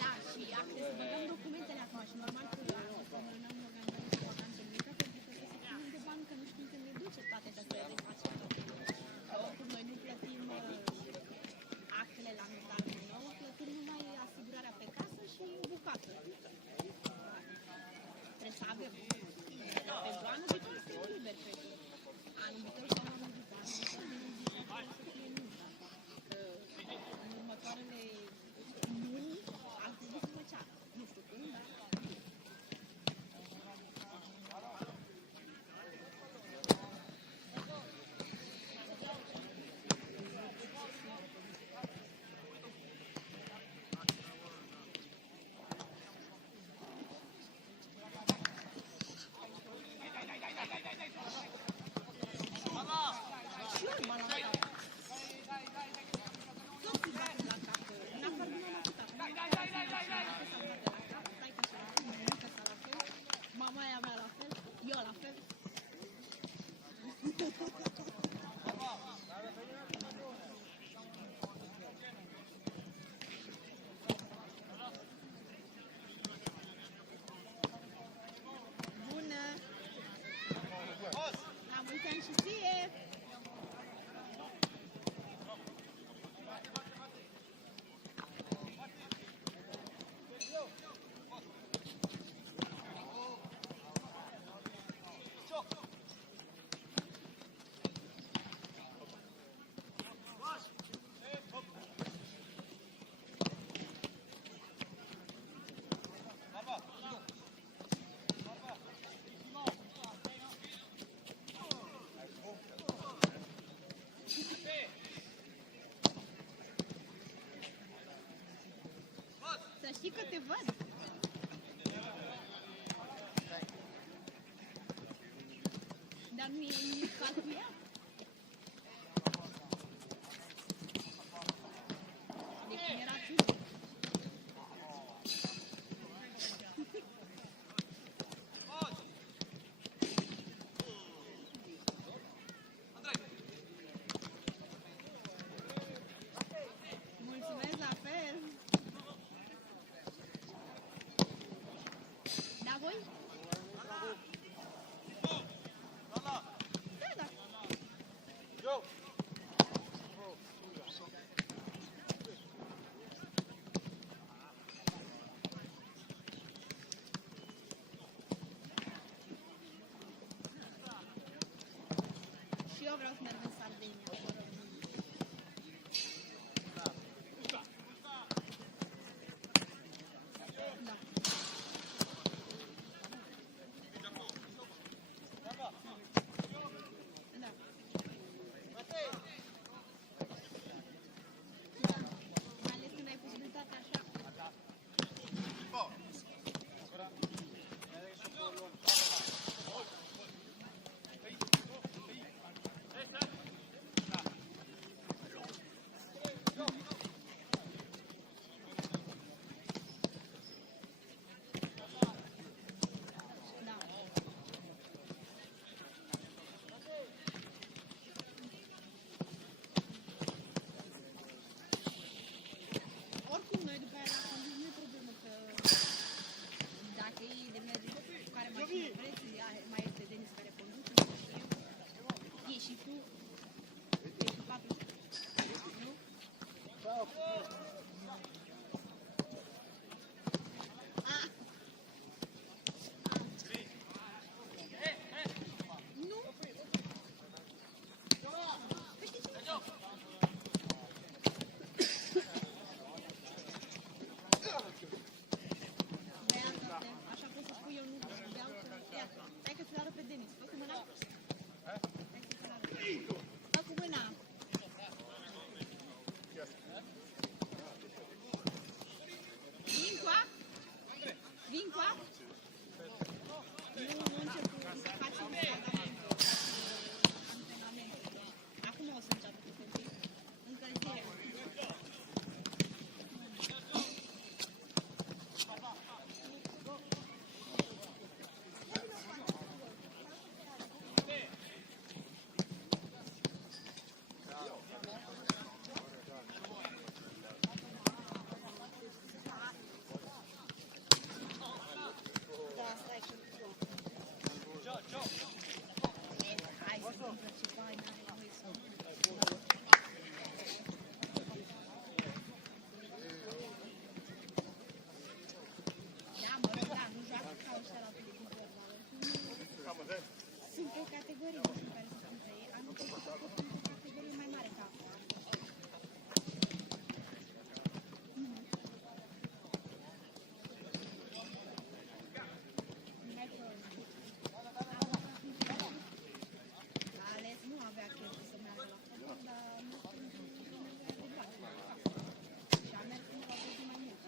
Da, și acum să băgăm documentele acum și normal că n-am organizat o vacanță mică pentru că să ținem de bani că nu știm când ne duce toate aceste refaceri. Oricum noi nu plătim actele la notarul nou, plătim numai asigurarea pe casă și bucatul. Trebuie să avem. Pentru anul viitor suntem liberi, cred că. Anul viitor sau anul viitor. Anul viitor să fie nunta. În următoarele luni ar trebui să făcea. Nu știu cum, dar... Mamaia mea la fel, eu la fel. Bună! La mulți ani și ție! Să știi că te văd. Dar nu e nimic ca cu ea. De cum era tu. Mulțumesc la fel. Da, voi? Da, da. Și eu vreau să merg în Sardenia. Da. Mai ales când ai posibilitatea așa. pe categorii în care se punte ei. Anul trecut a fost într-o categorie mai mare ca asta. Ales nu avea chef să meargă la fotbal, dar nu știu cum mergea de bani. Și a mers undeva pe zi mai mult.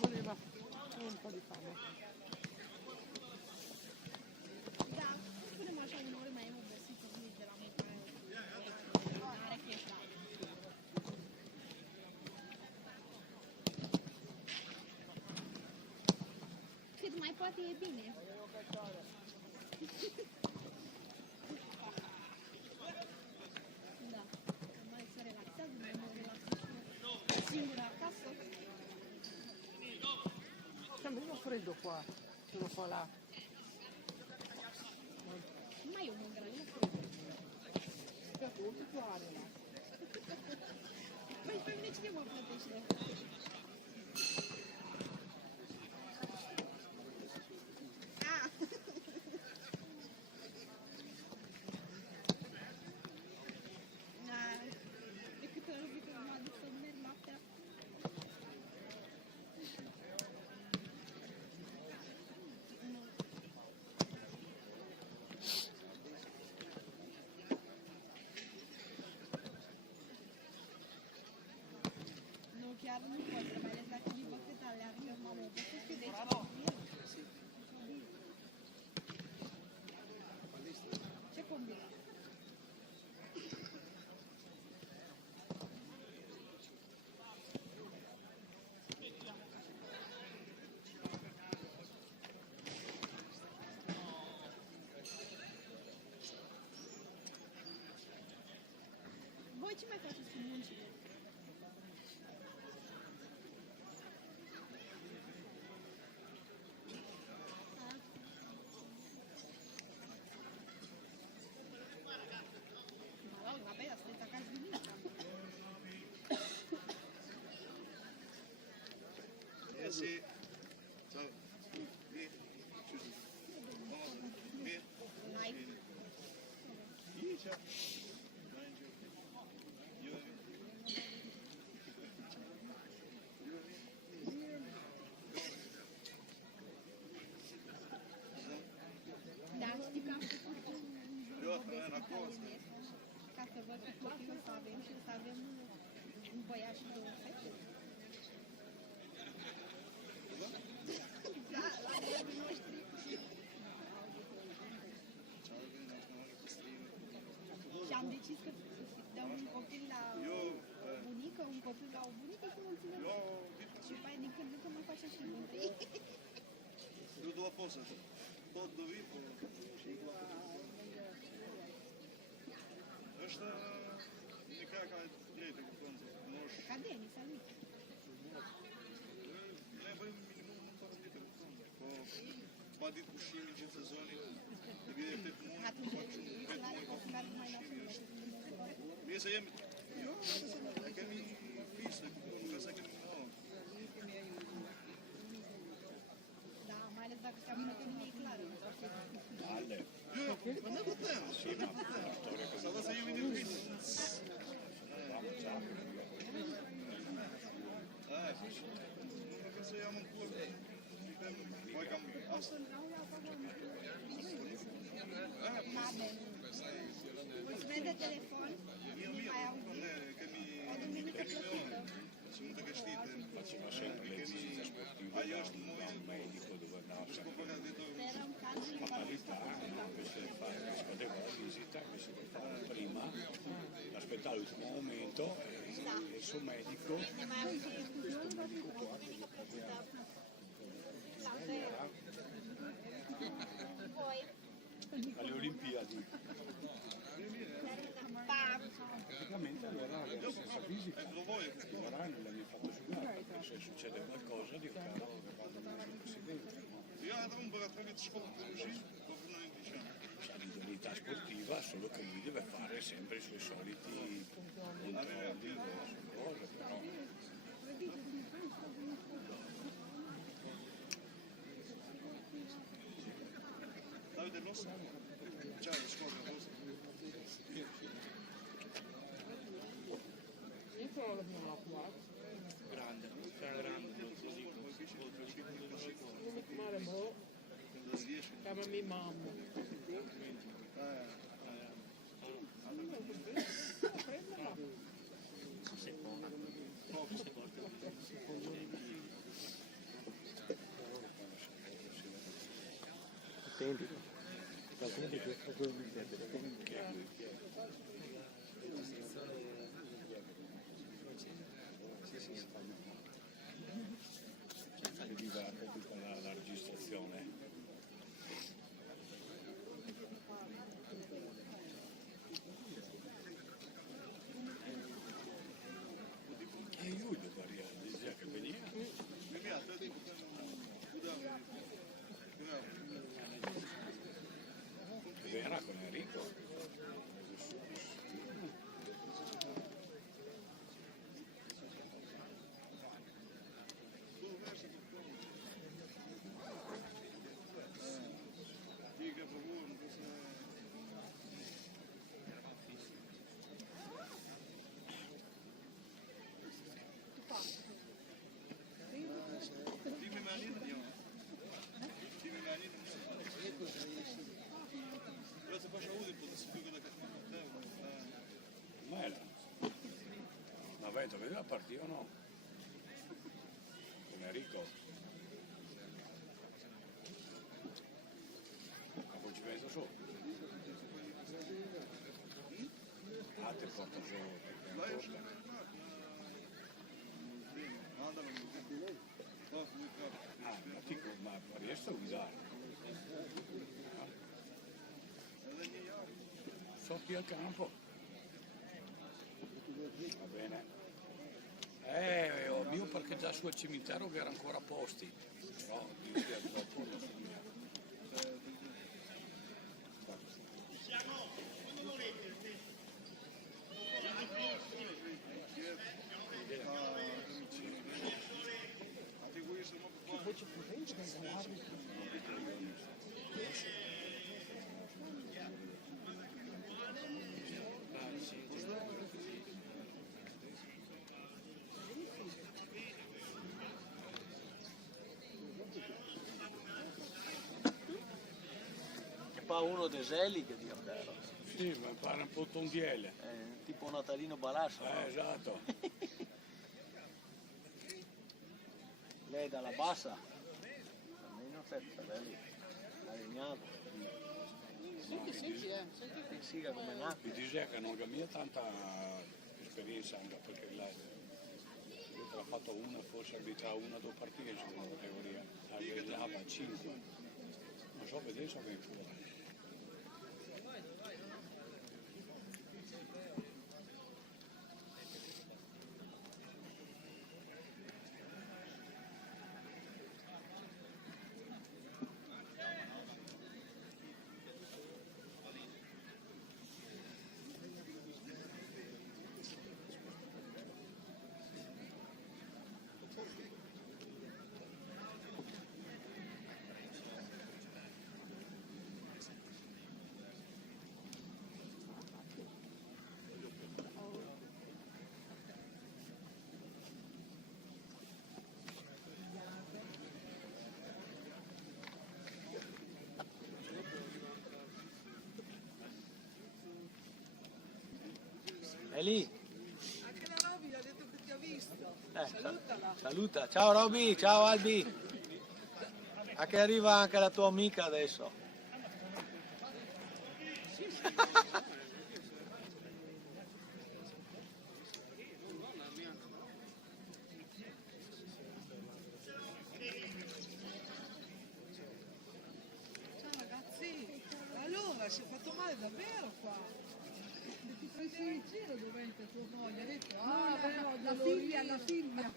Voleva un po' di fame. Da, spunem așa, uneori mai e obosită zi de la muncă. Are chef, da. Cât mai poate e bine. Da, mai se relaxează, mai mă relaxează singură acasă. C'è meno freddo qua, se lo fa là. Mai e un grădină fredă. Pe acolo, cu are là. Păi pe mine cine mă plătește? Ah! Da, de câte ori zic că mă aduc să merg noaptea. Nu, chiar nu pot, mai ales dacă din păcate aleargă, mă obosesc de aici. Ce combina? Voi ce mai faceți cu muncile? Vabbè, aspetta casa di vita. Sì. Ciao. Vieni. Vieni. Hai. Vieni, ciao. Da, știi că am făcut un Eu, de la coastă. ca să văd cu copilul să avem și să avem un băiat și două fete. Da, la nervii noștri. Și am decis că dăm un copil la bunică, un copil la o bunică și îl ținem. Și după aia din când în când mă face și mântâi. Eu de la fosă. Tot de vipă. Ăștia, никак летом конца. Можешь. Academii, salut! Noi avem minimum un par de conța. По дитку шимичи сезони. Да видите, те помогнат. Atunci e clar că o să merg mai la fund. Вие са ем. Дека ми пише, кога са ке много. Da, mai ales dacă seamănă că nu e clară. Ma ne problema. Sada se io vidim pis. Că să iau un cur. Voi cam asta. N-avem. Îți vede telefon, nu mai au Che mi o duminică plătită. sunt multe găștite. Che mi aiuși moi. Și cu păcat de tot. Sperăm ca și Invece di fare una squadra di visita che si può fare prima, aspettare l'ultimo momento e il suo medico ne mai avem și discuțiuni, va fi o duminică plătită. La fel. Voi. alle Olimpiadi. Pa! Praticamente allora la stessa fisica, Lo vuoi? ora non l'abbiamo fatto giocare, perché è successo succede qualcosa di caro che vado al presidente. Io andavo un po' a trovare scopo così, proprio non diciamo. Sa l'idoneità sportiva, solo che lui deve fare sempre i suoi soliti controlli su cose, però Davide Rossa? Ciao, scuola, Rossa. Dentro non l'abbiamo la qua. Grande, sarà grande, Non Non mi male, boh. Chiamami mamma. Prendila. se poco, se porta. Attenti. Attenti questo quello mi chiede. serviva tutta la registrazione. E lui diceva che veniva. Verrà con Enrico. Bella. Ma avete vedo la partita o no? Con Enrico. Ma poi ci penso su. Ah, ti porto su perché è un Ah, ma dico, ma riesco a guidare? Sotto al campo. Va bene. Ho mio parcheggiato sul cimitero che era ancora a posti. Però io sia troppo lo so. Invece potente da guardare. E poi uno dei Zeli che Dio bello, Sì, ma pare un po' tondiele. tipo Natalino Balasso, no? Esatto. Lei dalla bassa, almeno sette, belli, allegnato, Senti, senti. siga come nato. Mi dice che non ha tanta esperienza anche perché lei ha fatto una, forse arbitra una o due partite in seconda categoria, arbitrava 5. Non so, vedere se viene fuori. È lì. Anche la Roby ha detto che ti ha visto. Salutala. Saluta. Ciao Roby, ciao Albi. A che arriva anche la tua amica adesso. Ciao ragazzi. Allora, si è fatto male davvero qua. Ti presi in giro dov'è tua moglie? Ha detto, la figlia.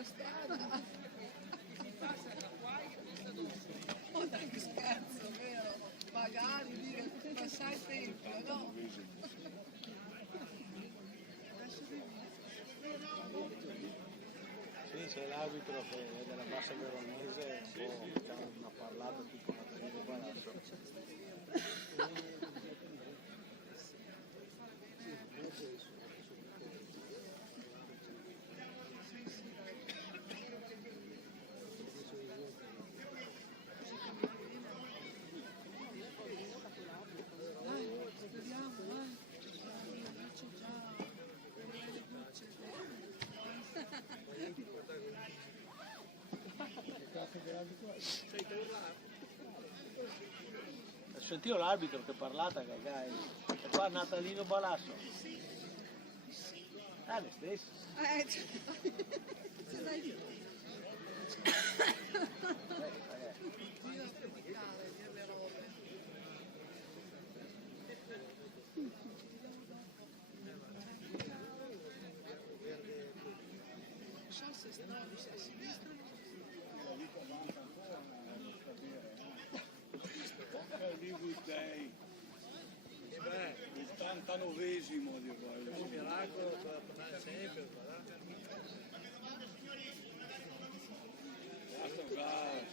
la strada. Oh dai, che scherzo, vero? Magari dire passare il tempio, no? Adesso Sì, c'è l'arbitro che è della Bassa Veronese, un po' diciamo, una parlata tipo Natalino Balasso. speriamo, dai. C'è già le gocce. Sentivo l'arbitro che parlata, cagai. E qua Natalino Balasso. Ah, le stesse. Ce l'hai più. Dio a predicare, dire le robe. Non so se storici a sinistra o Dei 89esimo di quello. Un miracolo per tornare sempre, Basta gara.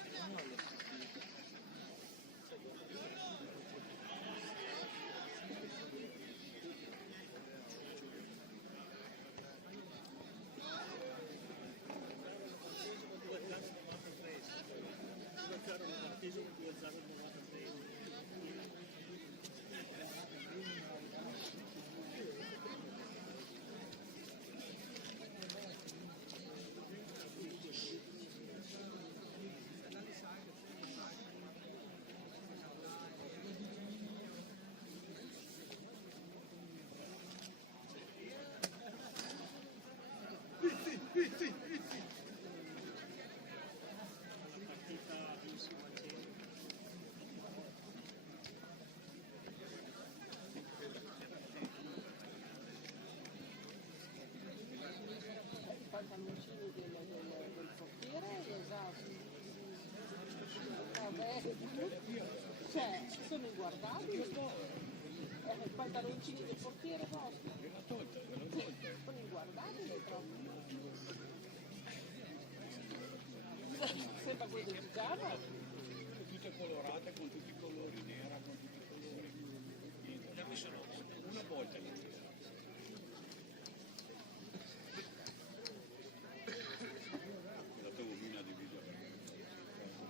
pantaloncini del portiere, esatto. Vabbè, cioè, sono inguardabili. I pantaloncini del portiere vostro. Sono inguardabili proprio. Sembra quello del Giuliano. Tutte colorate con tutti i colori, nera con tutti i colori. Una volta lì. La teorina di video.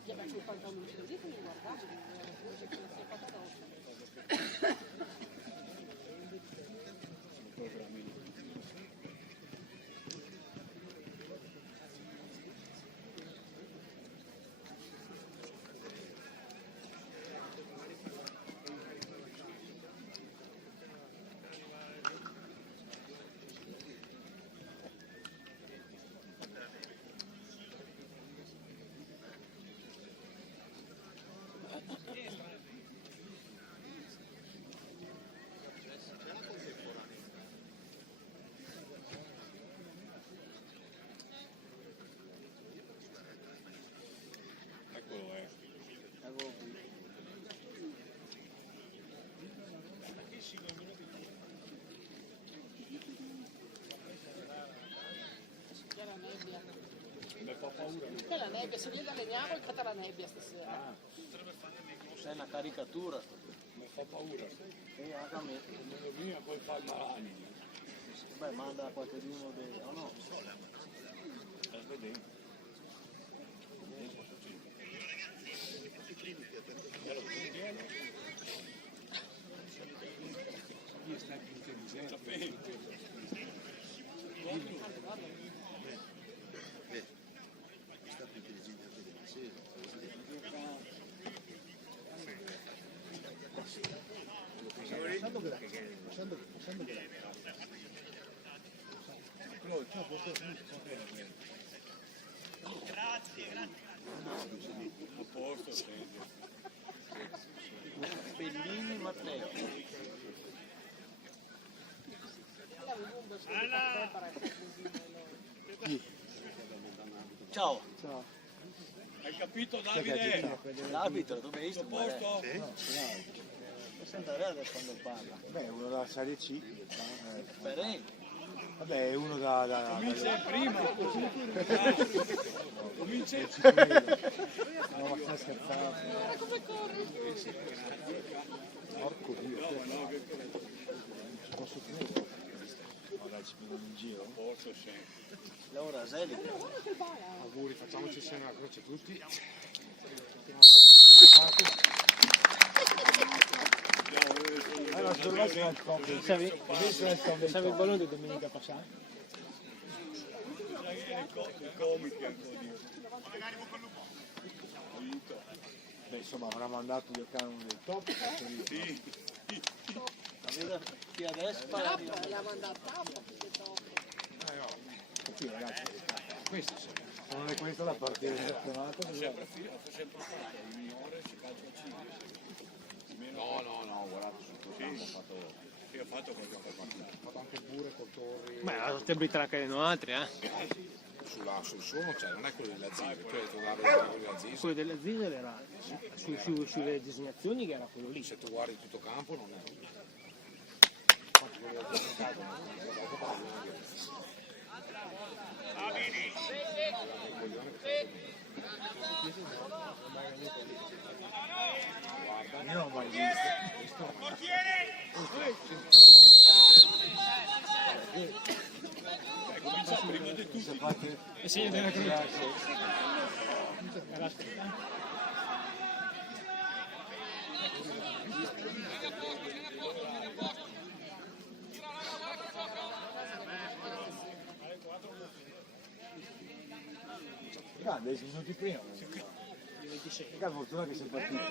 Gli aveva quei pantaloncini lì, sono inguardabili, come se non si è fatta addosso. Eccolo è. Eccolo qui. C'è la nebbia. Mi fa paura. C'è la nebbia, se viene dalle Neapoli cata la nebbia stasera. Sei una caricatura. Mi fa paura. E anche a me. Non via poi fa il malani. Beh, manda a qualcuno dei... o no? Stai vedendo? Chi sta più intelligente? Sta più intelligente anche del francese. A posto, senti. Bellini Matteo. L'avevo un bel po' di caffè per essere così. Ciao. Hai capito Chi è che Davide? agita? L'arbitro, dove hai Tutto visto? a posto? Senta verde quando parla. Beh, uno dalla Serie C. Bene. Vabbè, uno da Comincia prima. Comincia No, ma stai scherzando. Porco Dio. Non ci posso credere. Ma dai, ci prendono in giro. Forse sì. Laura Zeli. Auguri, facciamoci insieme la croce tutti. Allora, dove sarà il compito? Savi il il balone di domenica passata? Il comico ancora. Beh, insomma, avrà mandato due canoni del top. Sì. Davide, chi adesso parla di L'ha mandata Sì, ragazzi, queste sono le queste da partire del campionato. Sempre fatto, il minore si calcia a 5. No, guardate, su questo hanno fatto... Sì, ho fatto qualche partita. Ho fatto anche Bure col Torri. Beh, la Tebritra che ne altri, Sul suono c'è, non è quello della Zilli, tu hai detto quello della Zilli. Quello delle aziende era sulle designazioni che era quello lì. Se tu guardi tutto campo non è. Infatti quello del mercato, dopo parliamo di io non ho mai visto. Comincia prima di tutto. Sì, della Ah, 10 minuti prima. Che fortuna che sei partito.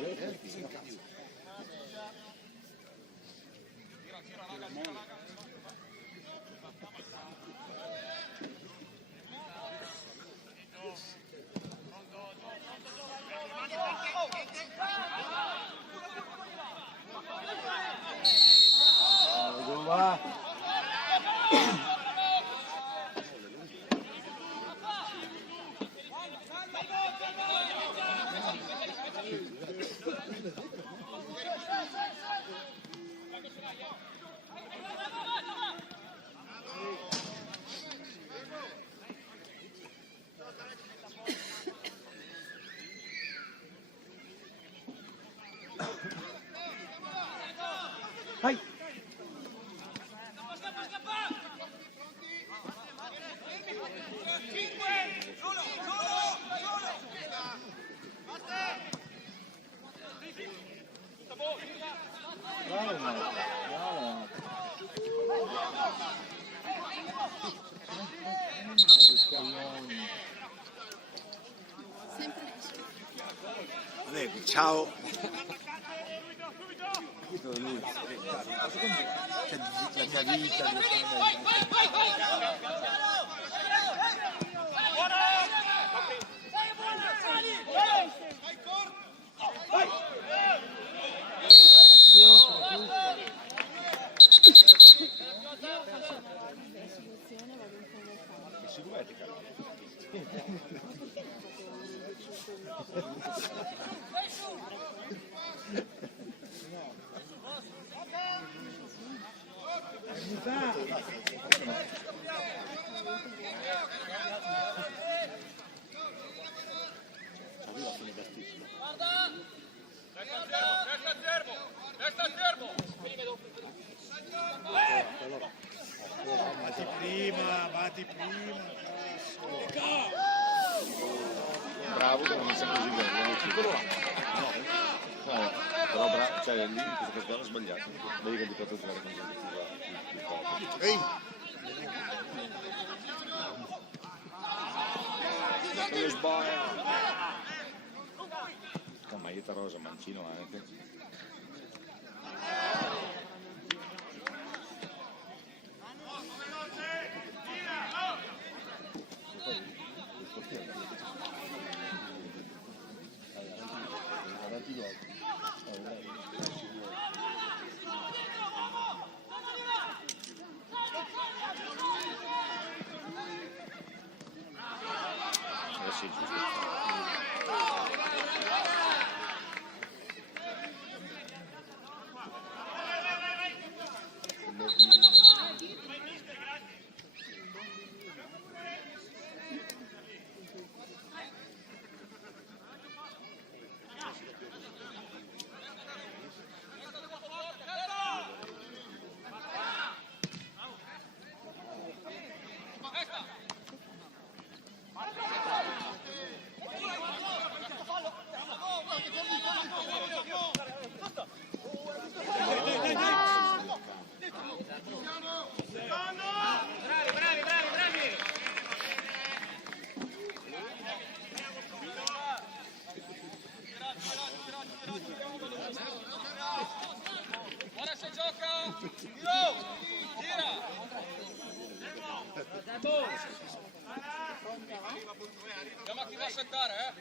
Dove va? Vai! Bravo, Marco, bravo. Gli scalloni. Sempre Ciao. Lui, cioè, la mia vita, batti prima. Bravo che non sia così bene. Però bravo, cioè lì in questo caso ha sbagliato. Vedi che è abituato a giocare con Ehi! Che sbaglia! Con maglietta rosa, mancino anche. sì, giusto. Andiamo a chi va a settare,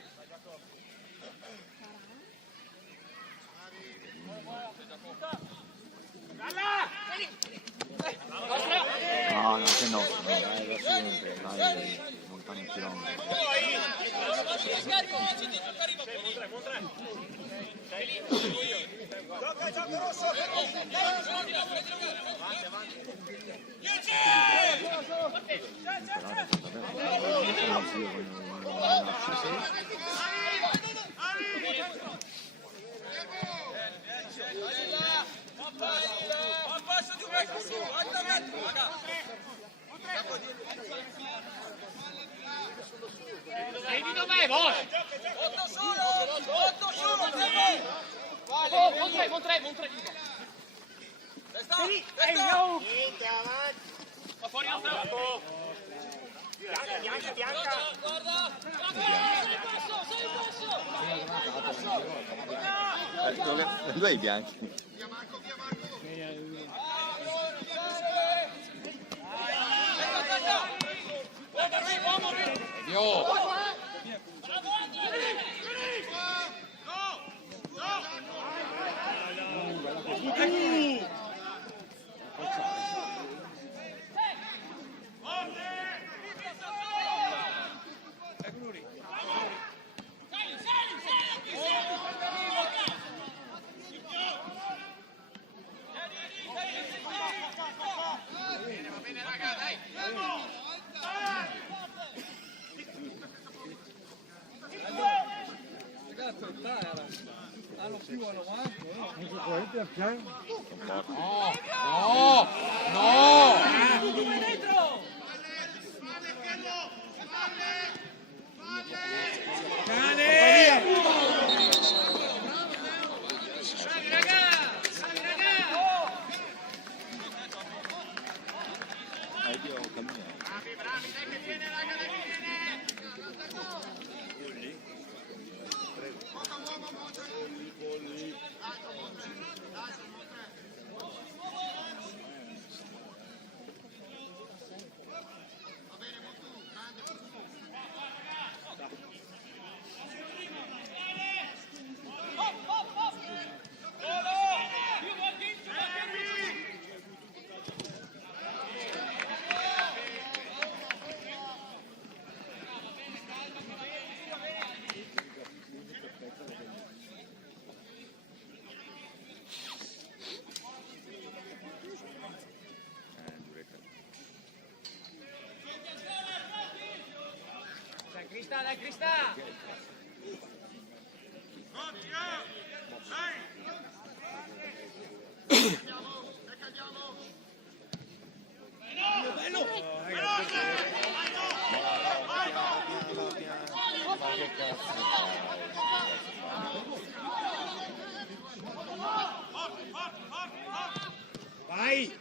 No, no, che no, vai verso niente, vai lontano un chilometro. Gioca rosso! Vedi dov'è, Bosch? 8 solo, Montre. Testa! Va fuori alto. Bianca. Guarda! Dove i bianchi? Dai Cristà! Vai!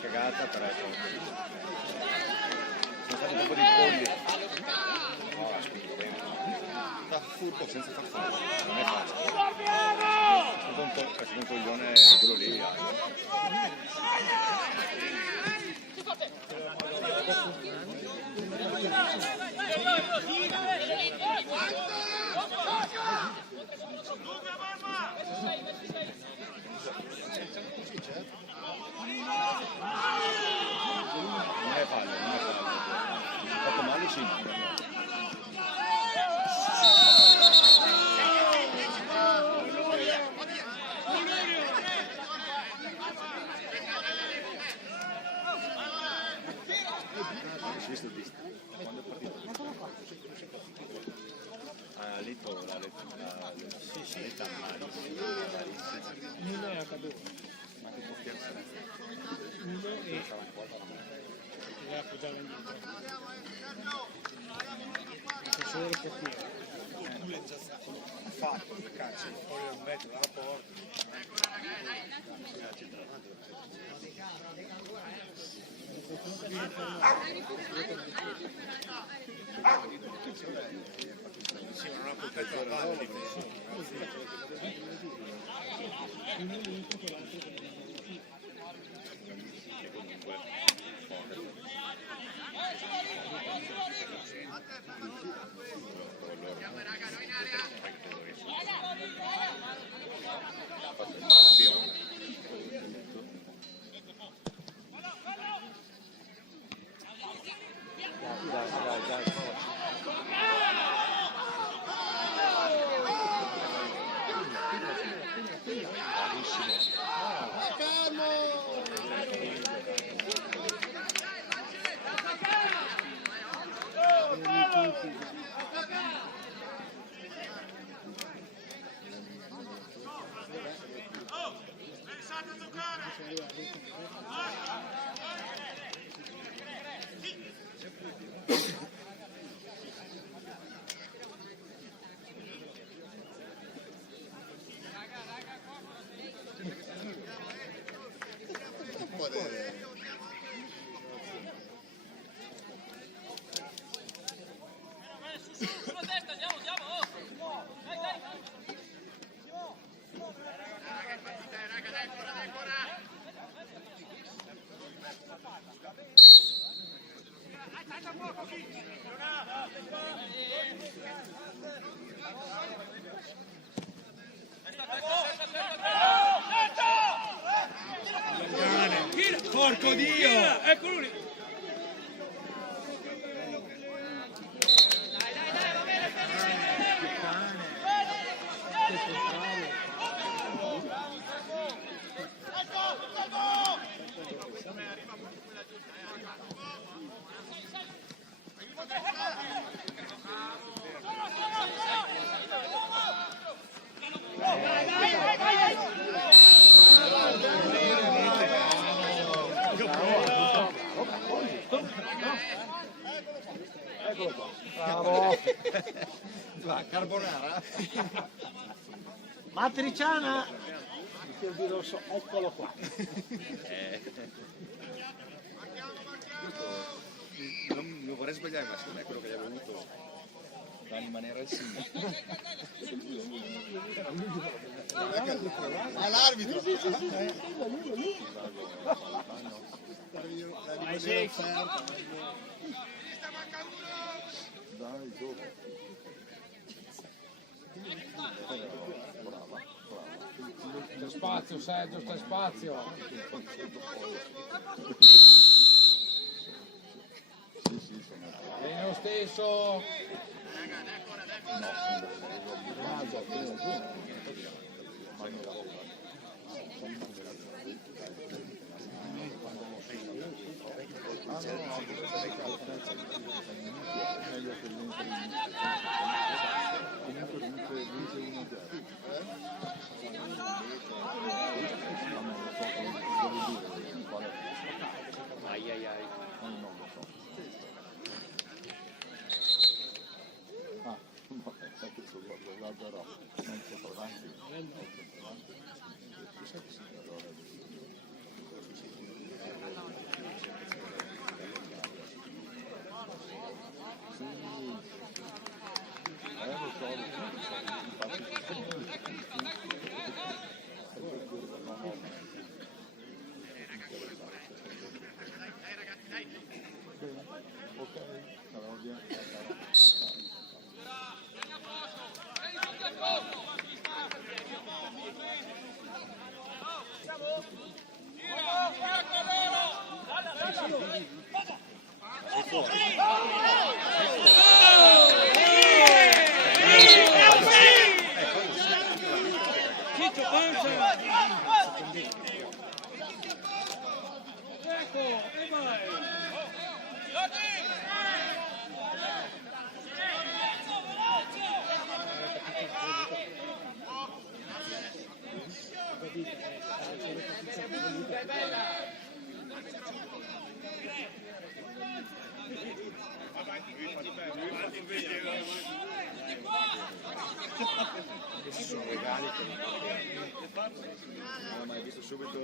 Cagata per essere. Sono stato un po' di polli. No, la spingo bene. Fa furbo senza far fuoco. Non è facile. un coglione quello lì. Non è fallo, non è fallo. Fatto male sì. Quando è partito? Ah, lì la letta Uno è accaduto. ma che può scherzare? Uno e deve appoggiare indietro. C'è solo il portiere. Ha fatto il calcio fuori dal metro dalla porta. Sì, non ha colpito la palla di Sulla testa, andiamo, dai, dai. Porco Dio! Eccolo lì! Bravo. Va, carbonara. Matriciana. Il fior di rosso, eccolo qua. Non vorrei sbagliare, ma secondo me è quello che gli è venuto da rimanere al sindaco. All'arbitro! Dai, dopo. C'è spazio, Sergio, c'è spazio. Viene lo stesso. Ai ai ai. Non lo so. Ah, no, pensate solo guarderò. Non so avanti. Sono regali che non ho mai visto subito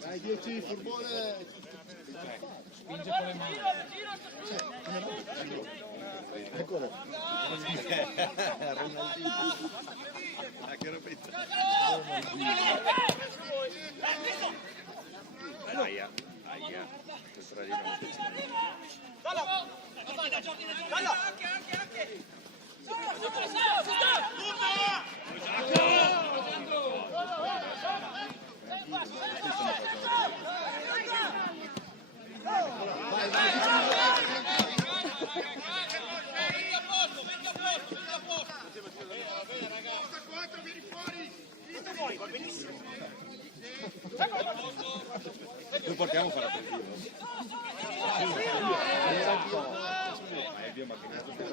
Dai 10 furbone. Spinge con le mani. Eccolo. Ronaldinho. Che rapetta. Aia. Questo era di Noi portiamo a fare aperitivo. Ma è Dio macchinato per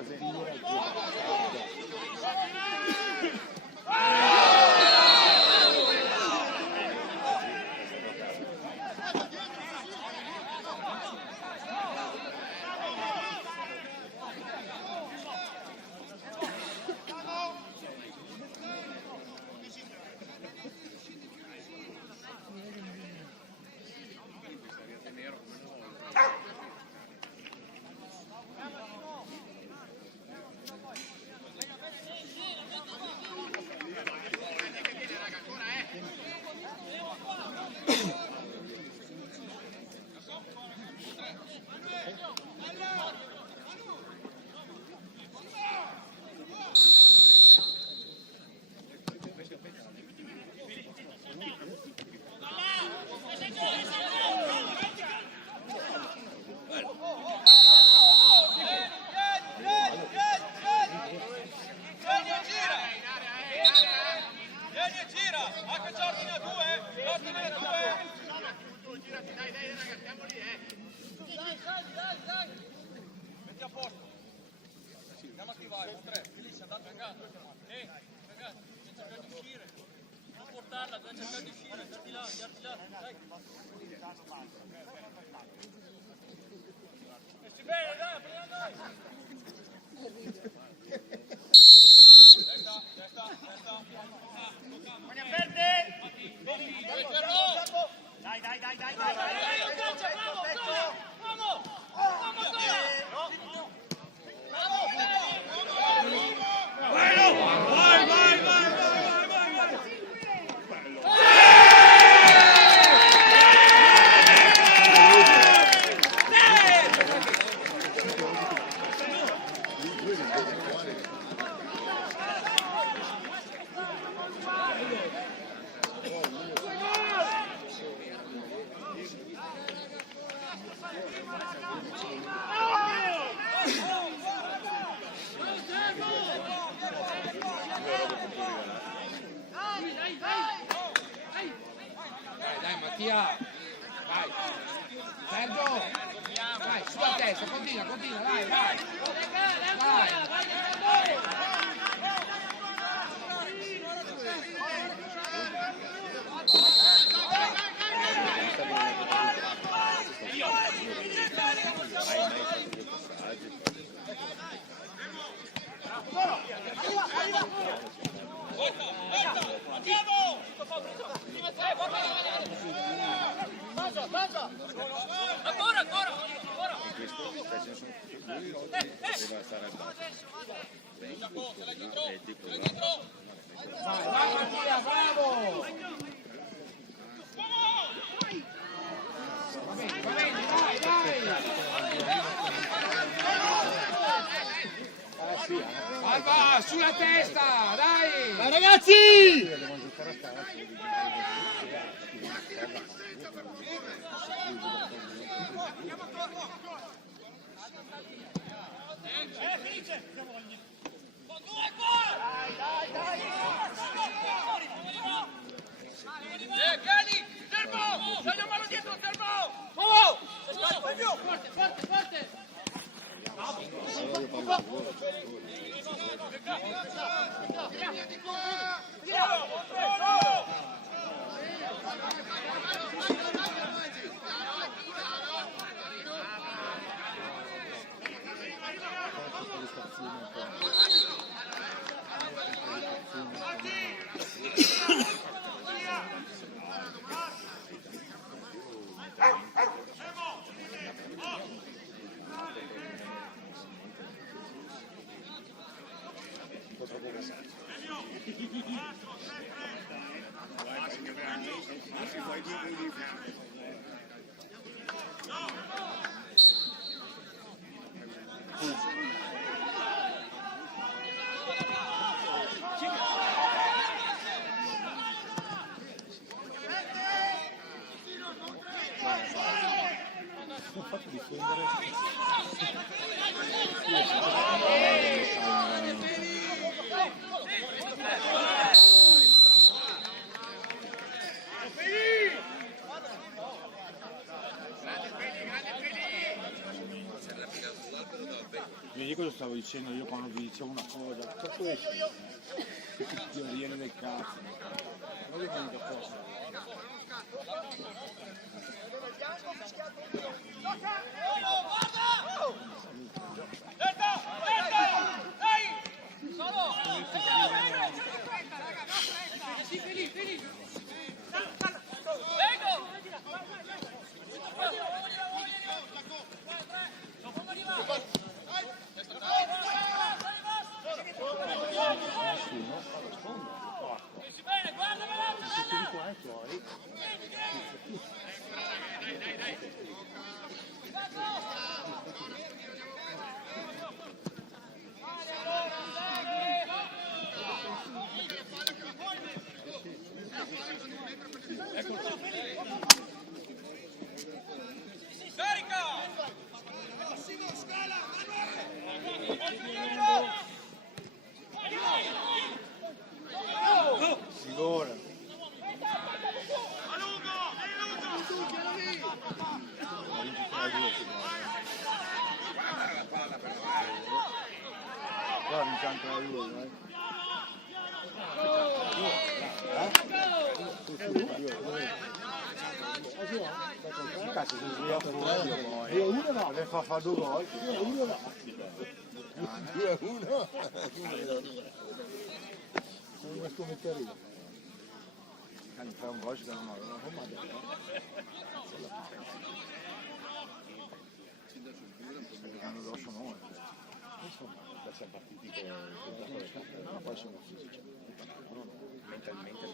Gira, anche Giorgina 2, Giorgina 2. Metti a posto. Andiamo a attivare, con 3. Felice, andate ragazzi. Ragazzi, cercare di uscire. Non portarla, dobbiamo cercare di uscire. Darti là, dai. Messi bene, dai, prendiamo dai. Testa. Mani aperte. Dai. Bravo. Dai Mattia, vai. Sergio, vai, su la testa, continua, vai. Vai. Ancora. Poteva stare al basso. Vai Mattia, bravo! Va bene, vai! Vai, sulla testa, dai! Vai ragazzi! Devono giocare a calcio. Felice! Cali! Servo! Dai la mano dietro, servo! Forte! Vedi cosa stavo dicendo io quando vi dicevo una cosa? Per questo, che ti viene del cazzo. Non è venuto apposta. fianco a lui, dai. Cazzo, si sveglia per un meglio poi. 2-1 no. Le fa fare 2 gol. 2-1 no. 2-1. Non riesco a mettere. Mi fa un gol che non aveva una giocando grosso noi. Siamo partiti con no, poi sono fisici. Mentalmente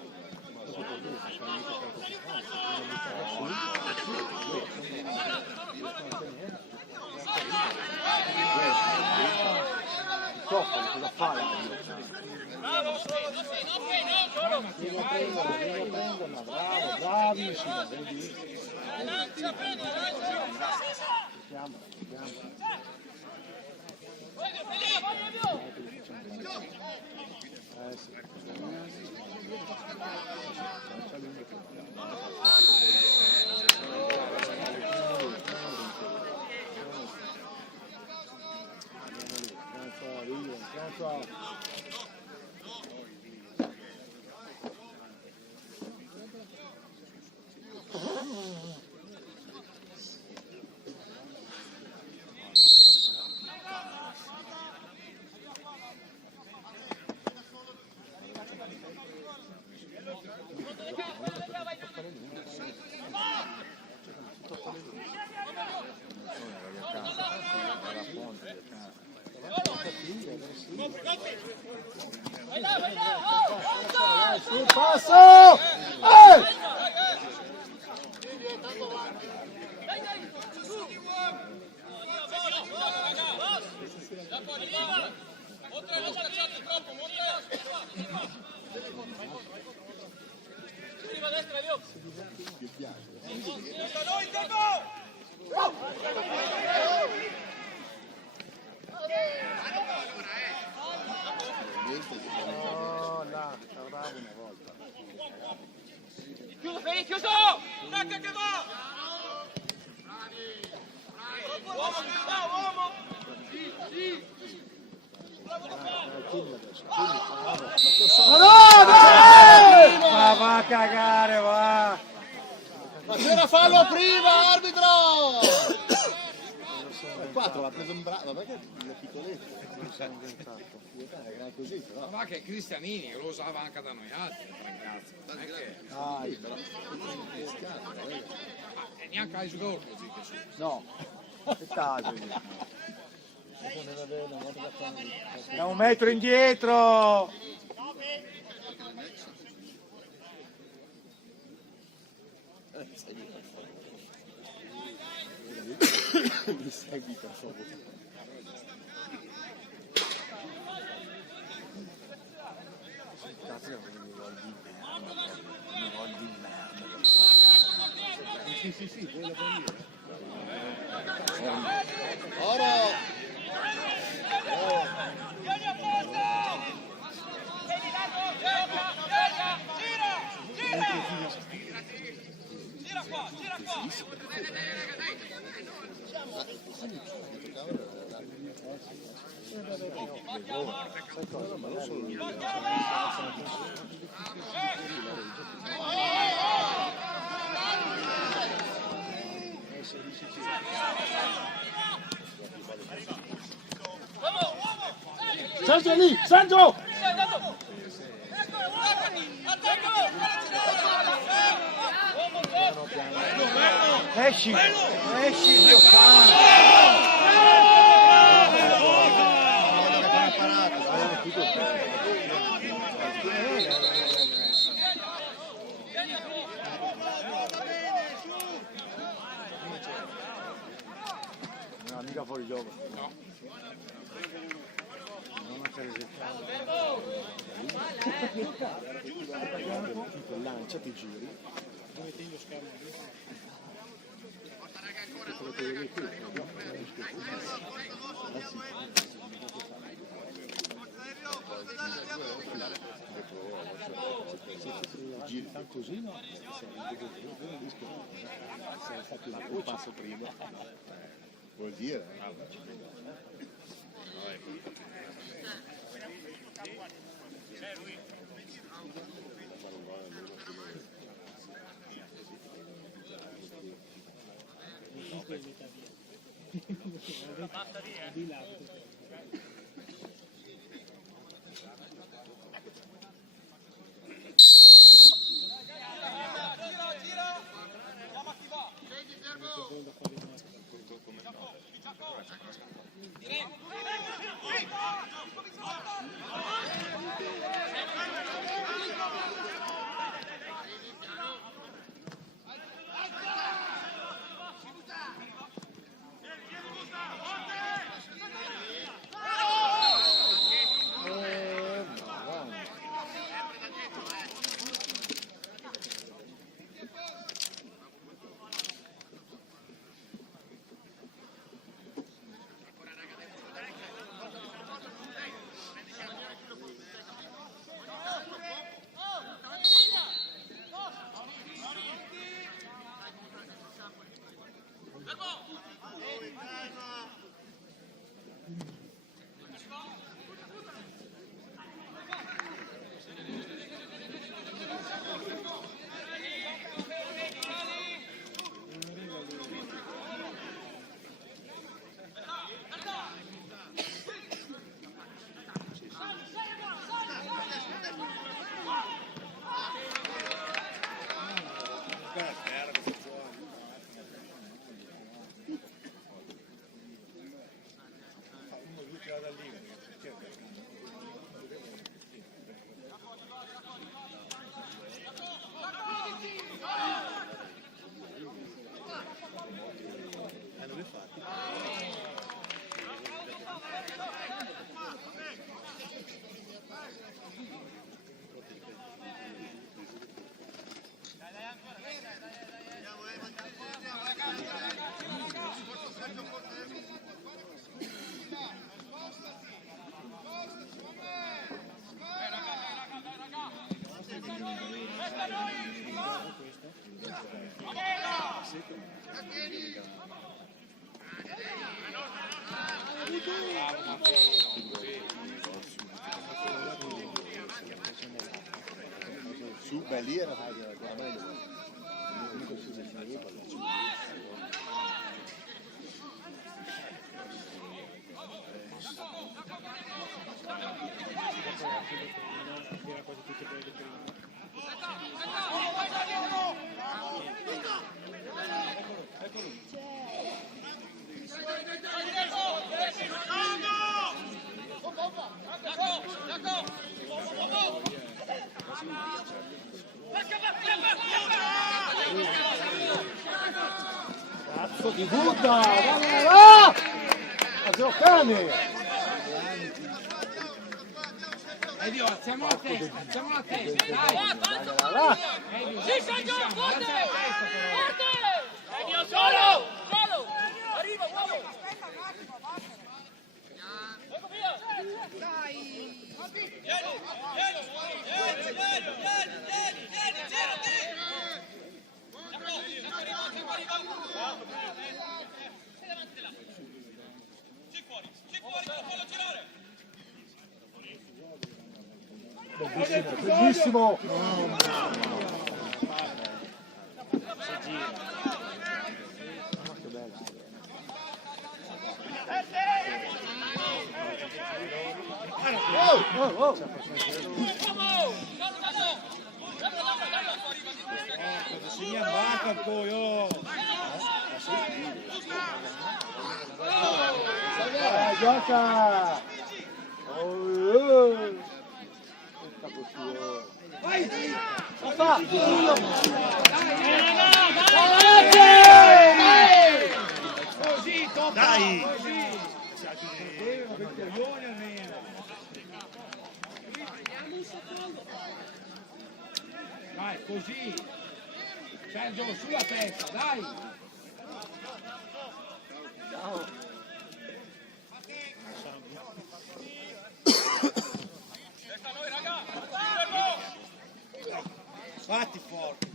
cosa fai? Prendono, bravo, bravissimo, vedi? Chiama. Sì. Sul passo! Arriva a destra, Leo. No, là, bravo una volta. Chiuso, Feli, chiuso! Tacca che va! Uomo che va, uomo! Sì! Ma va a cagare, va! Ma c'era fallo prima, arbitro! 4 l'ha preso un bravo, ma perché è piccoletto? Non si è inventato. Era così, però. Ma che Cristianini lo usava anche da noi altri, ragazzi. Non è che... Però. E neanche ai giocatori così che sono. No, che caso. Da un metro indietro! Mi segui per favore. Cazzo, mi gol di merda. Sì, vuoi la venire. Oro! Vieni a posto! Vieni là, gira! Gira qua! Sergio lì, Sergio! Esci, Dio no, mica fuori gioco. No. Non a fare tipo lancia, ti giri. Dove tieni lo schermo lì? Giri fa così, no? Sei stato un passo prima. Vuol dire? Di là. Su, beh, lì era ancora meglio. Comunque si definiva la era quasi tutte quelle di prima. Cazzo di Buddha! Va! A giocare! Elio, alziamo la testa, dai! Sì, Sergio, forte! Forte! Elio, solo! Solo! Arriva, uomo! Ecco via! Dai! Bellissimo! Che bello! Segna barca poi, oh! Gioca! Vai! Così, top! Dai! Perdevano quei coglioni almeno! Dai, così! Sergio, sulla testa, dai! Ciao! Fatti forti!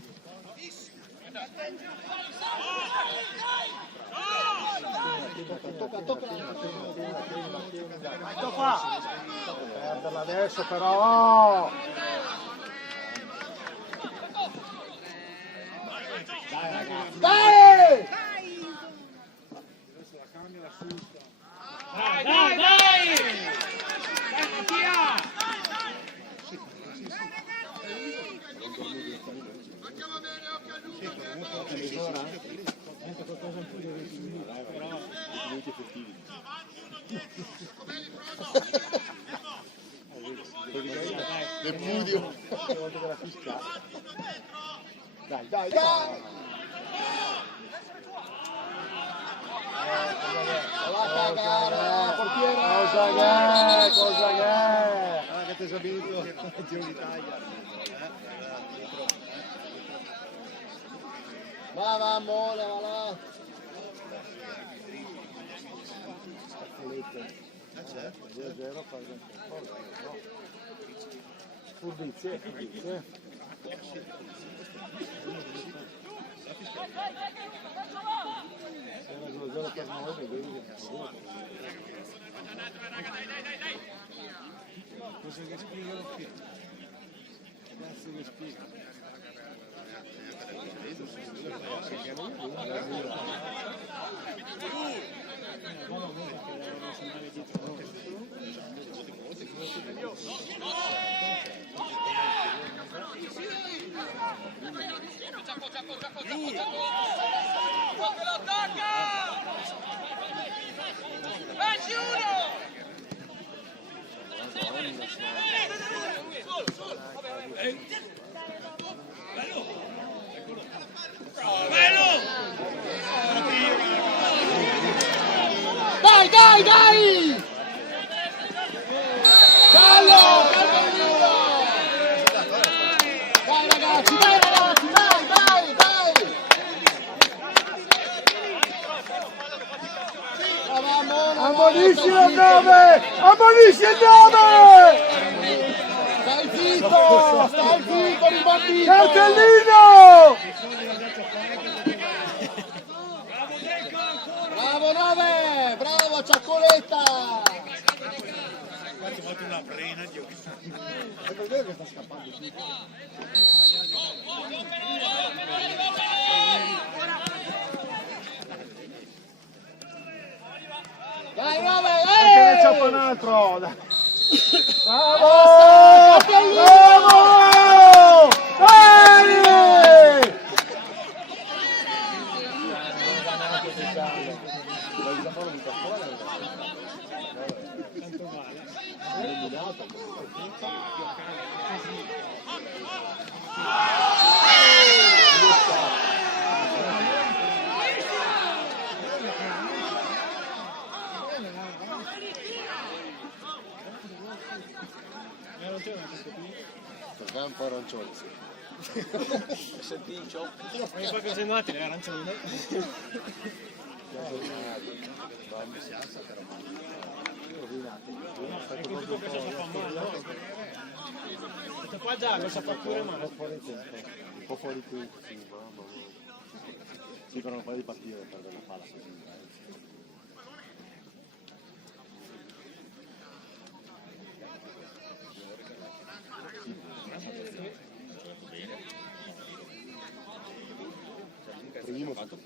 Perderla adesso però! Dai ragazzi! Dai! Adesso la cambia la susta. Dai, dai, dai! Dai Mattia! Repudio. Dai, dai, dai! Va a cagare, portiere! Cosa che è? Guarda che ti sei vinto il Giro d'Italia. Va, mole, va là! Certo. 2-0 fa un po'. Furbizie. 2-0 per noi, vedi? Cosa che spiega lo più? Cazzo che spiega? Che lo attacca! Esci uno! Dai, dai, dai! Gallo, Calvino! Dai ragazzi, dai! Ammonisci il 9! Ammonisci il 9! Stai zitto, ribambino! Cartellino! Bravo 9! Bravo Ciaccoletta! Quante volte una prena, Dio che sta. È per vedere che sta scappando tutto. Dai 9! Ne ciappa un altro! Bravo! Bravo! Dai! Perché è un po' arancione, sì. Senticcio? Poi che sei andati le arancione. Questo qua già lo sa fare pure male. Un po' fuori tempo, sì, mamma mia. Sì, però non fai di partire per perdere la palla così. Primo fatto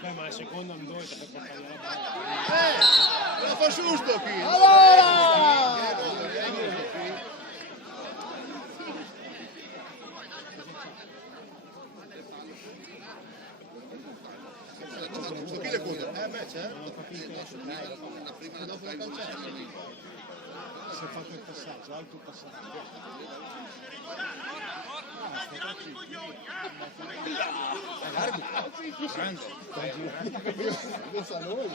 Beh, ma il secondo non dovete per portare la palla. Lo fa giusto qui! Allora! Questo qui le conta? Beh, certo. Prima dopo la cancella. Si è fatto il passaggio, alto passaggio. Pensa a noi.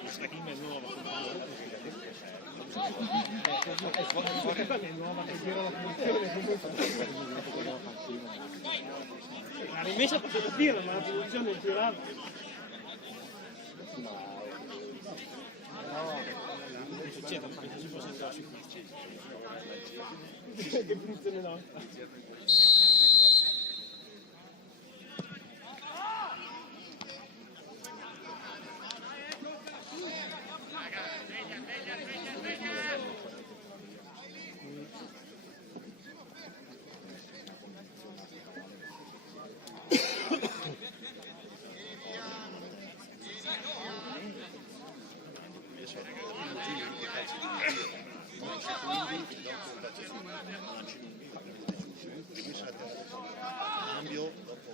Questa team è nuova. È nuova che gira la punizione. La rimessa ha fatto tiro, ma la punizione non tirava. Succede, perché ci fosse il Che funzione nostra. Cambio dopo.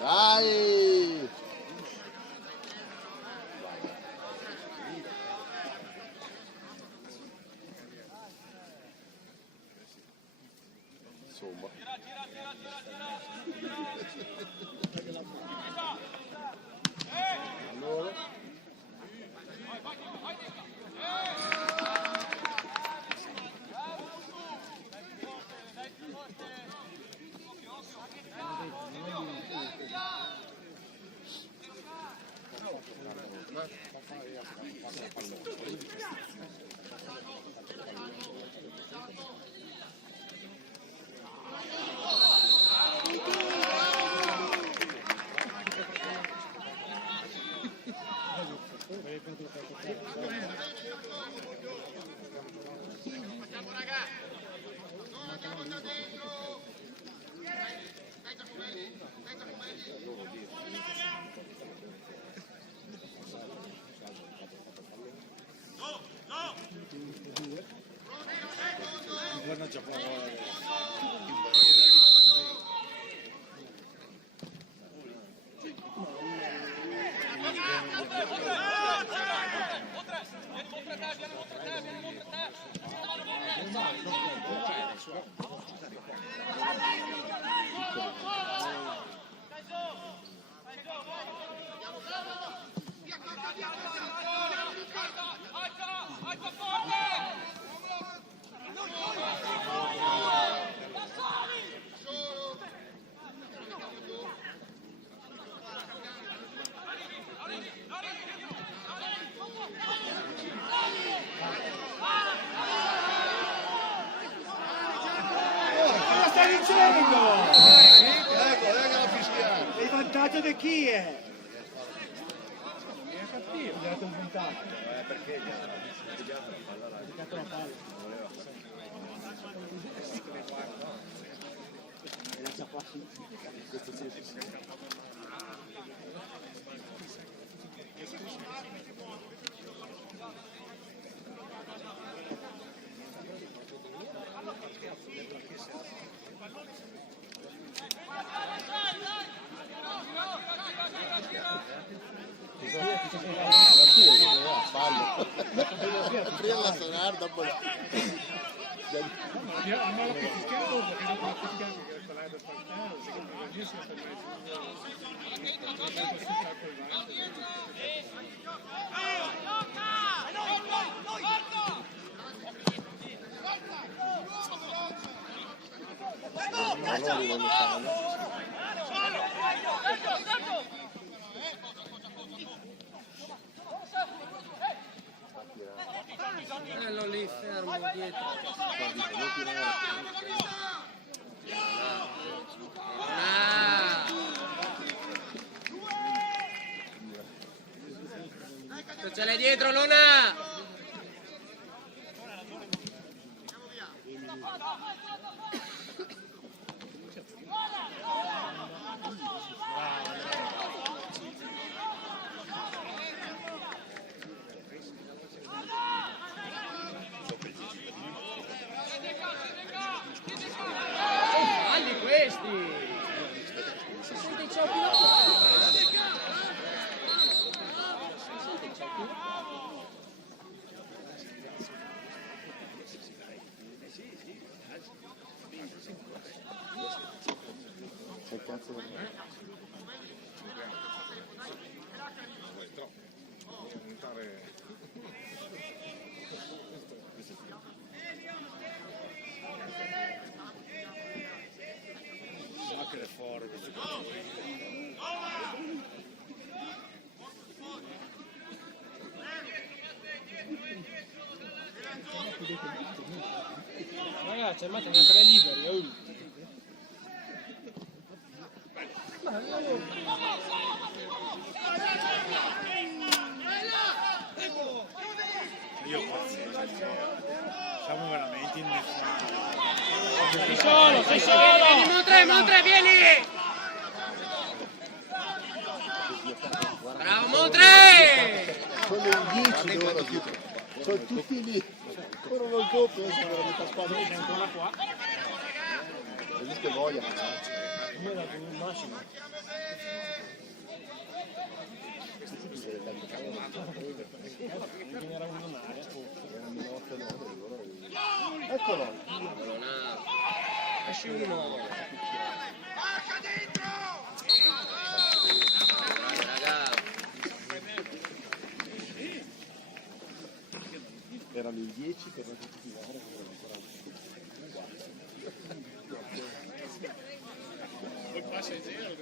Dai! Insomma. Allora. Guarda già Cosa stai dicendo? Ecco la fischiata. E il vantaggio di chi è? Mi è cattivo, gli ha dato un vantaggio. Perché gli ha dato la palla. E lascia qua su. Questo prima la sonare, dopo la... Ma l'ho fischiato perché non l'ho fischiato che quella è da falcare, secondo me io sono per Bello lì, fermo, dietro. Ce l'hai dietro, Luna! Falli questi! Che cazzo vuoi? Ma che le fuori questi giocatori. Ragazzi, ormai ne ha 3 liberi. Io pazzesco. Siamo veramente indifferenti. Sei solo, sei solo! Vieni, Montre, vieni! Bravo, Montre! Sono in 10 loro, sono tutti lì. Corrono il doppio, sono la metà squadra. C'è ancora qua. Vedi che voglia. Io ho dato un massimo. Non era un lunare, Eccolo. Esci uno. Erano in 10 per non tutti guardare. Poi passa in zero.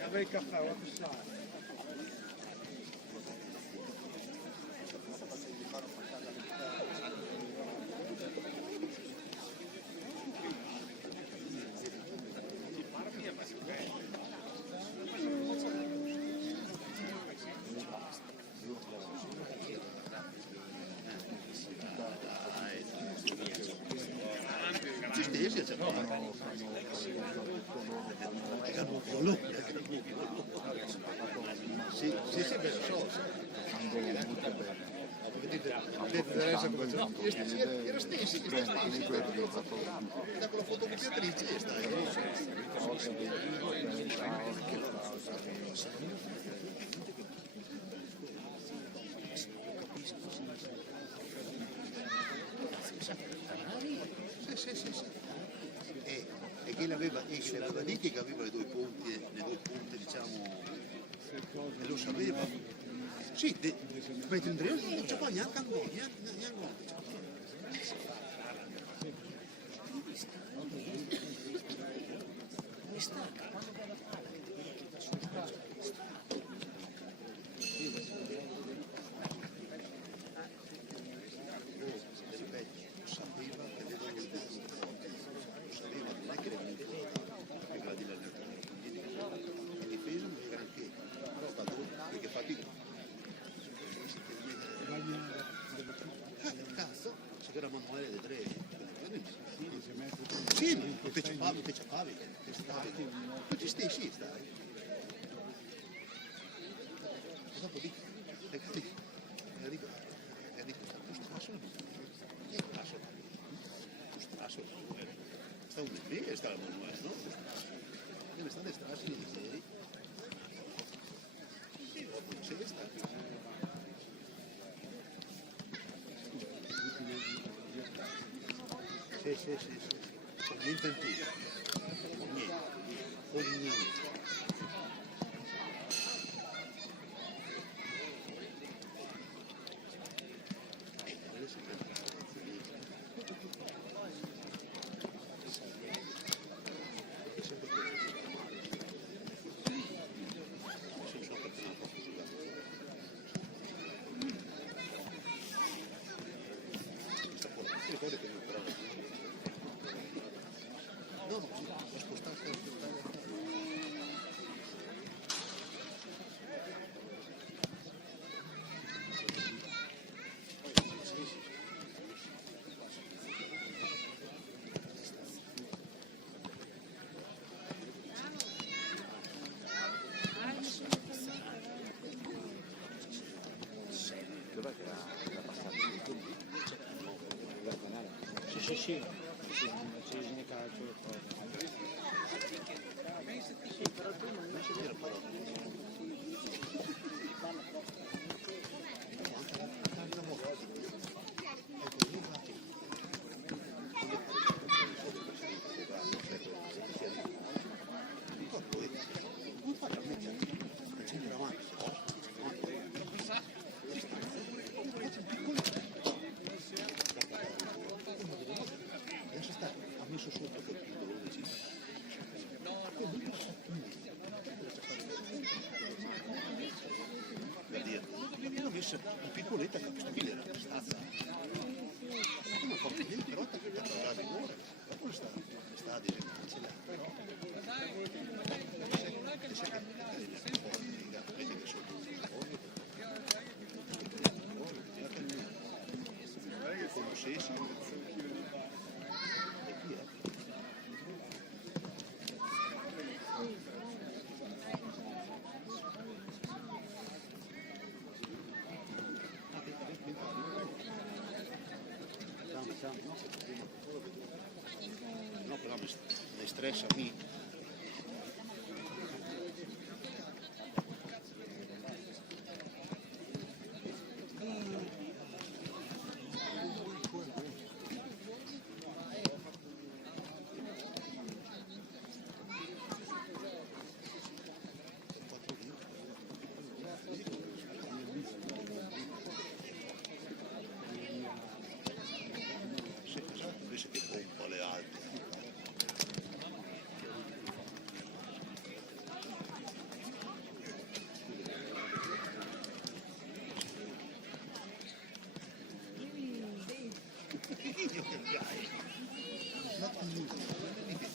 Aveva il caffè, guarda che slide. lui. Sì, beh, lo so. Era stessi, da quella fotocopiatrice stai. Sì. E che l'aveva detto che aveva le due punti, diciamo, e lo sapeva. Sì, mentre Andrea non ci fa neanche ancora. Cazzo, se era Manuele De Tre. Sì, non ti ciapavi, non ci stai, sì, stai. Dopo dico, sta un bebè, sta la Manuele, no? Deve stare strassi di ieri. Sì, dopo non sei stato. Sì. Con niente in più. Con niente. Sì, ne calcio e cose. Sì, però tu non mi c'era però. Un piccoletta che questo qui era stata una coppia di però che ha trovato in ora dopo sta a disegnare conoscessi no, però mi stressa mi. Invece che pompa le altre.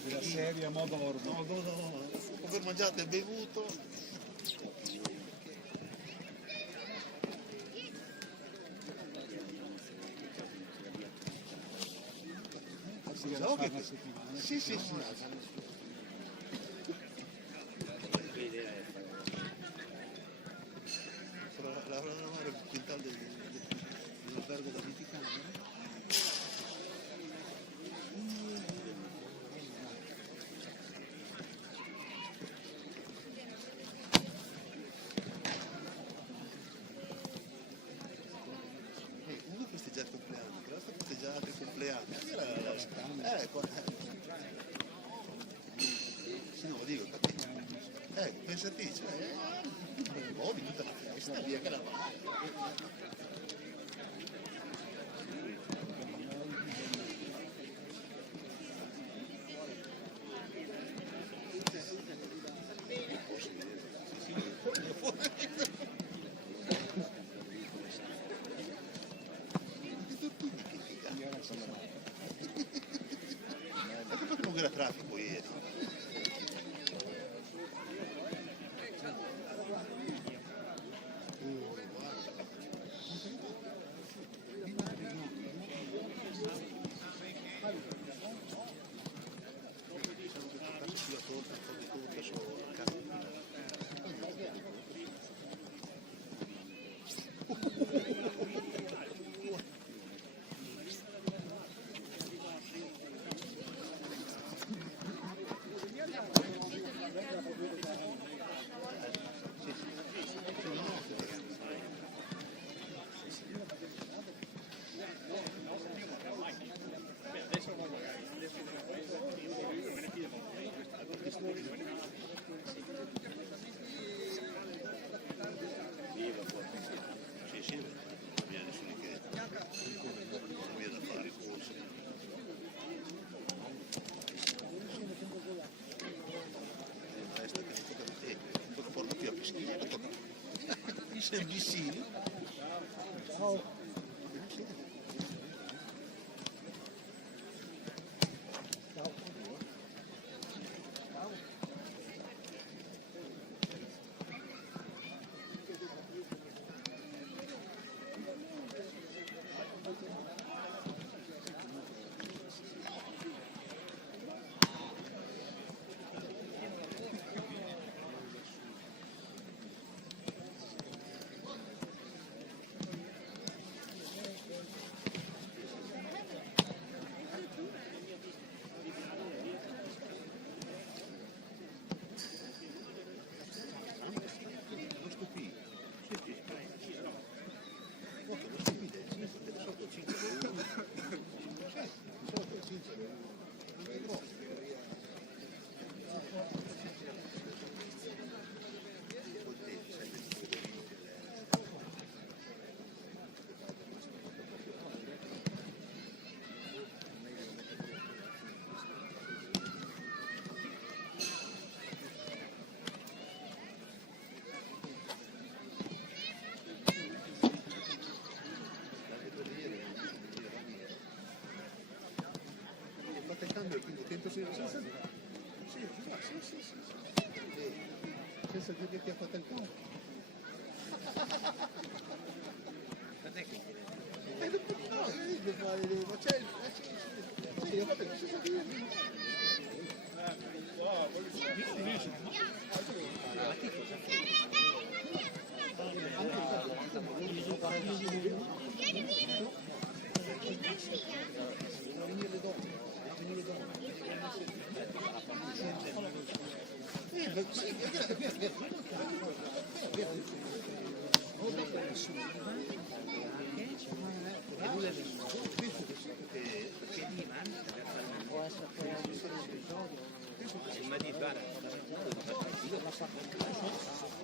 La serie Modoro. Aver mangiato e bevuto. Sì. pensa a te, cioè, muovi tutta la festa, via che la vai. Ma che fatto non era traffico ieri? Vicini. Il cambio, quindi tento senza dire che ha fatto il cambio. Non è che Ma c'è io ho fatto lo stesso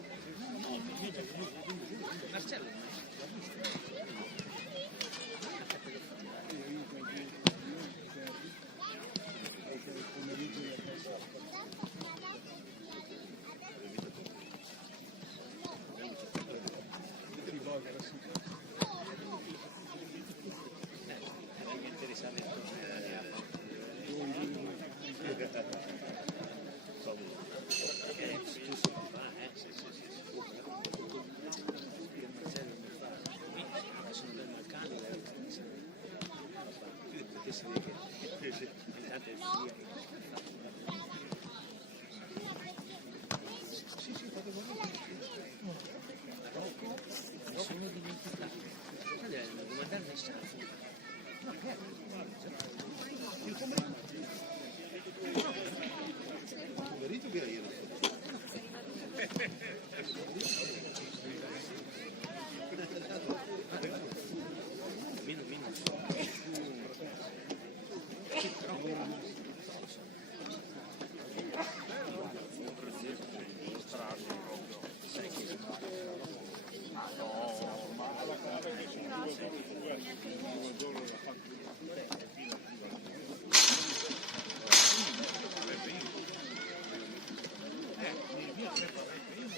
via 3 parole prima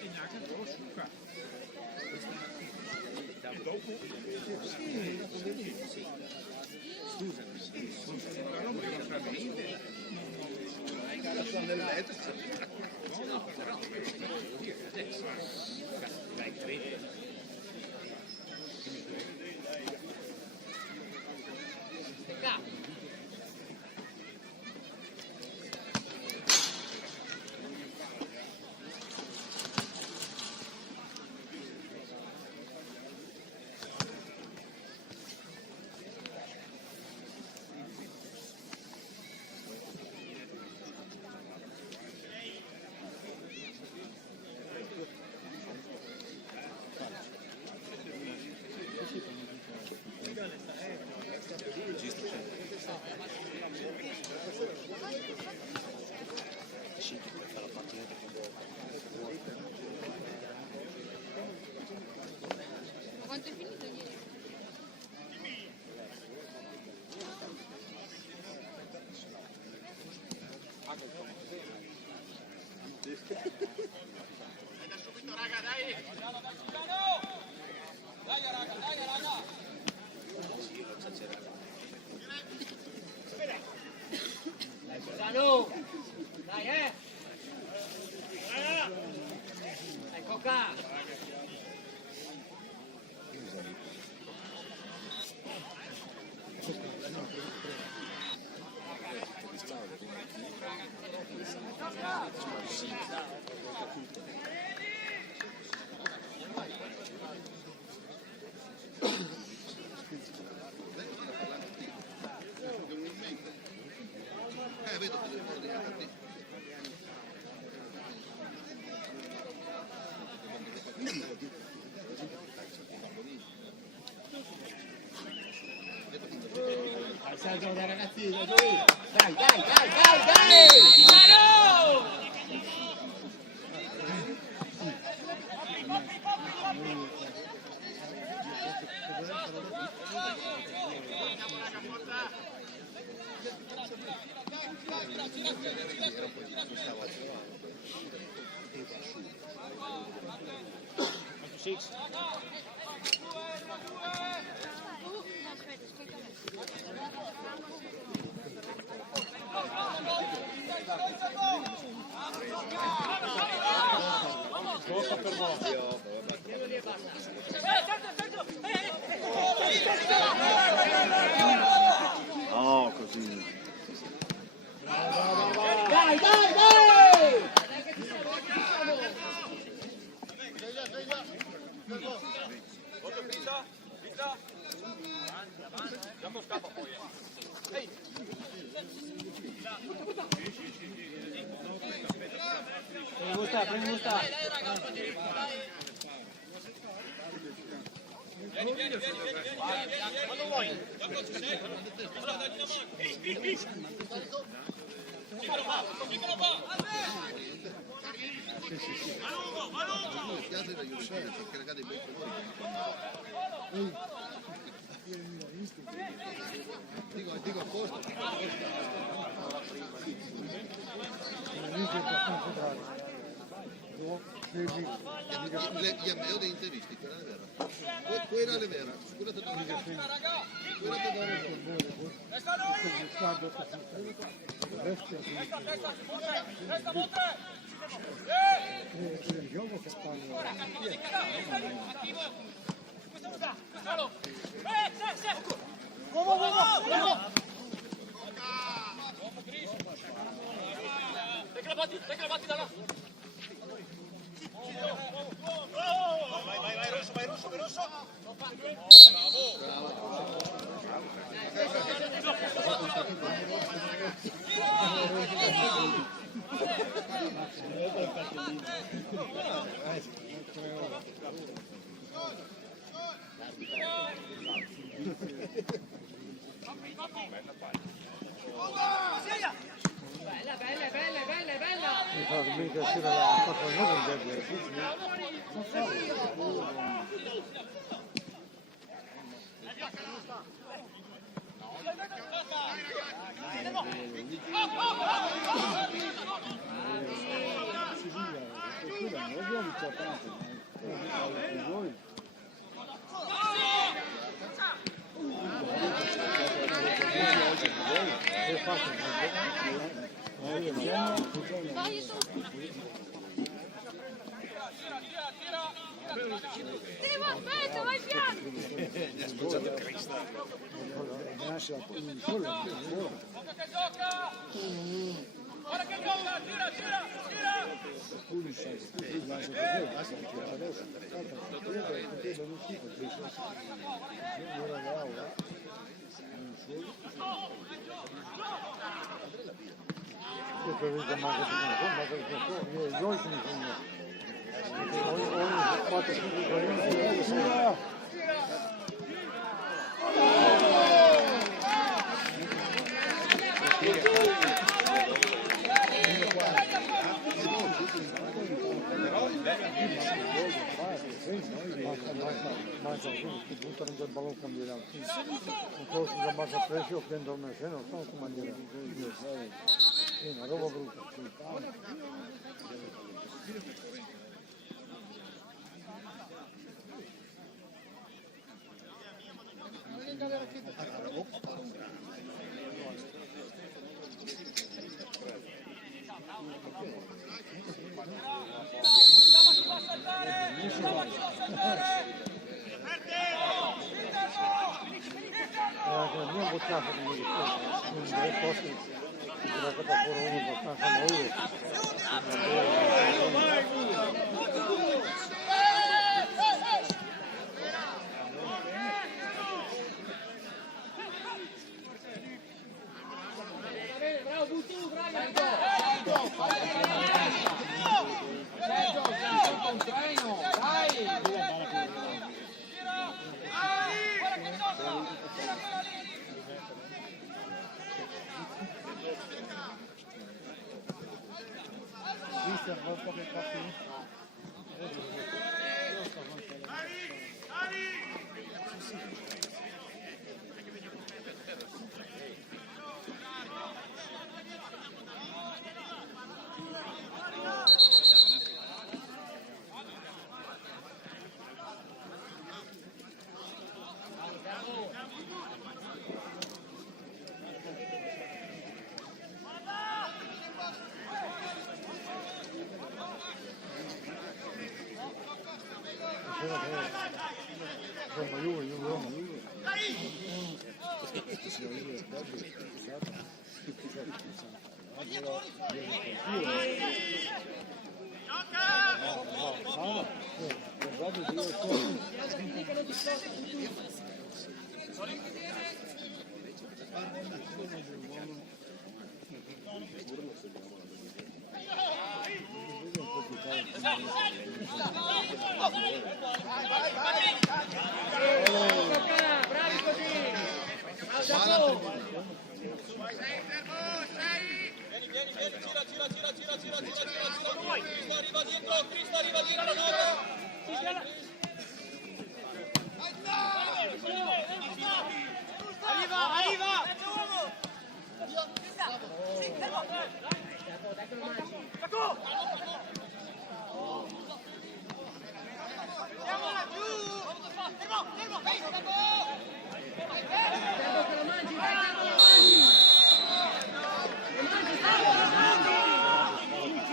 e neanche ancora succa. E dopo però non devo fare niente. Sono nel letto. No, però voglio dire, adesso dai 3. Quanto è finito ieri? Subito raga, dai! Dai raga, dai raga! Dai, dai ecco qua! Vedo che devo dire Sergio, dai ragazzi, dai, dai, dai, dai! Volta per volta. No, così. Dai, dai, dai! Andiamo scappa poi. Ehi! Prendi Musta. Vieni. Quando vuoi. Quando ci sei. Allora dai dinamo. Piccolo qua. A lungo. Mi piace da Iuscire perché ragazzi dei bei colori. Dico a posto. Gli ammeo dei interisti, quella è vera. Quella è vera. Quella è Resta noi. Resta Montre. Reclamati da là. Vai rosso. Bella. Mi fa mica uscire la fatto il nome del piccia tanto, ma noi Timo, aspetta, vai piano! Guarda che gioca, tira, tira! Manca tutti buttano del ballo cambierà. Non so se abbassa il prezzo o prendo il mese, non so come dire. È una roba brutta. Non bocciato come un bel posto, una cosa fuori uno abbastanza Bravo, butti un Sergio, un treno, dai! Cristian, guarda che cazzo. Bravi così! Vieni, gira. Cristo arriva dietro, no! Arriva! Andiamola giù!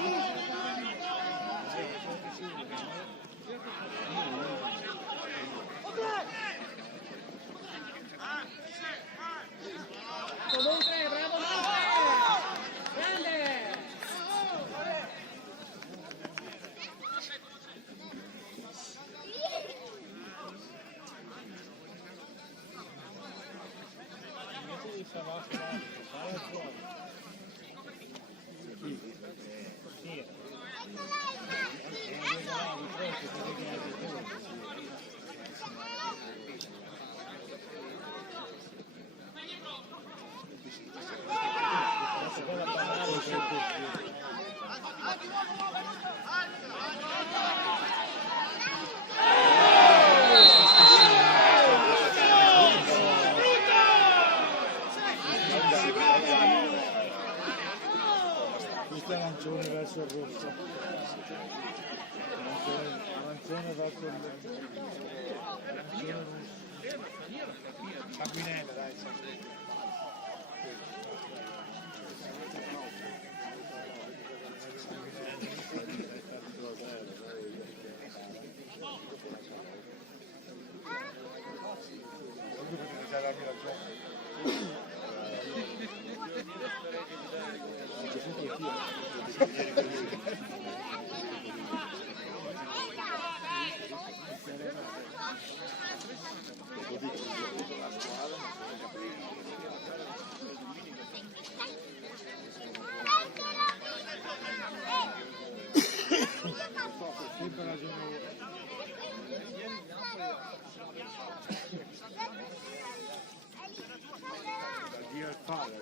Fermo! verso il rosso. Arancione verso il arancione rosso. Sanguinello, dai, sanguinello. Sempre ragionevole. Da Dio al Padre.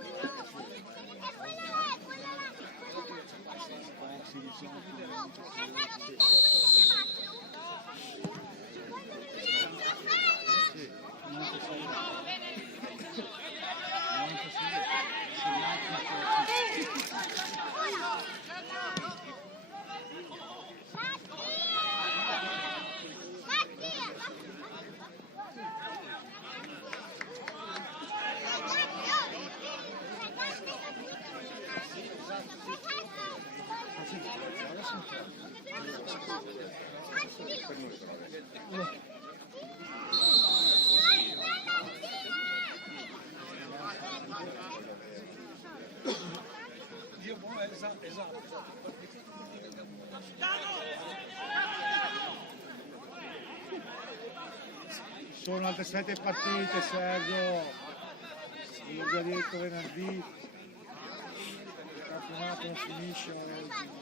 Sono altre 7 partite, Sergio, l'ho già detto venerdì, il campionato non finisce oggi.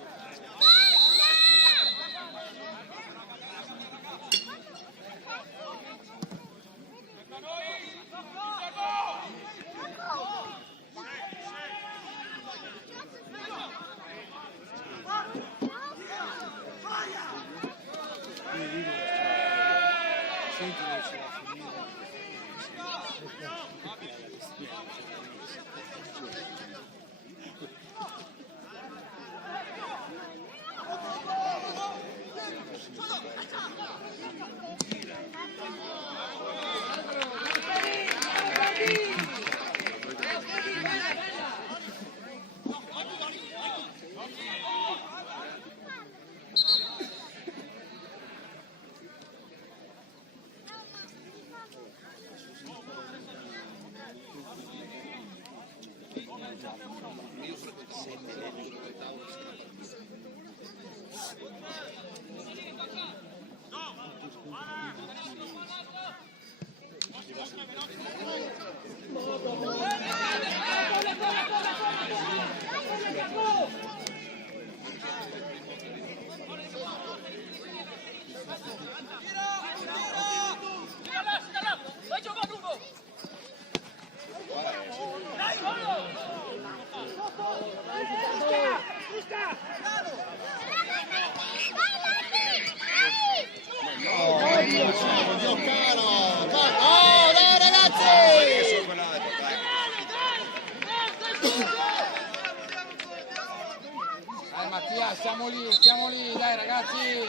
Siamo lì, dai ragazzi!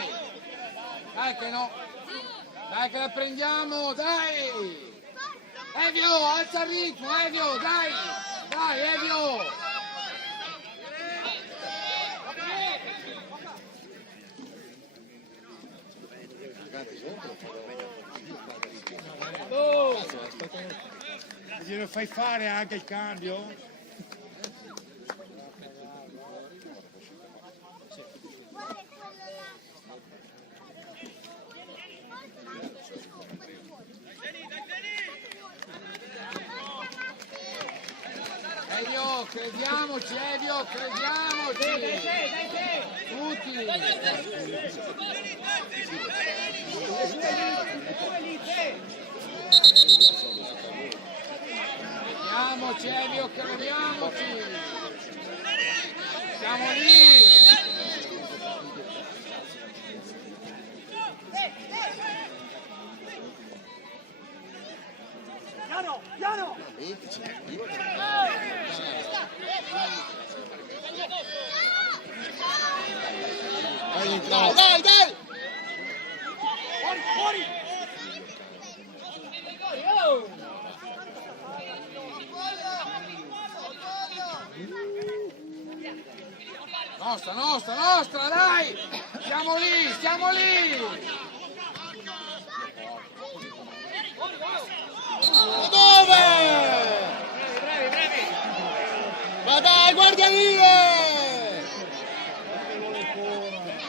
Dai che no! Dai che la prendiamo, dai! Evio, alza il ritmo, Evio, dai! Dai, Evio! Glielo fai fare anche il cambio? Evio, crediamoci, Evio, crediamoci! Tutti! Crediamoci, Evio, crediamoci! Siamo lì! Piano, piano! Dai, dai, dai! Fuori! Nostra, dai! Siamo lì! Dove? Ma dai, guarda lì!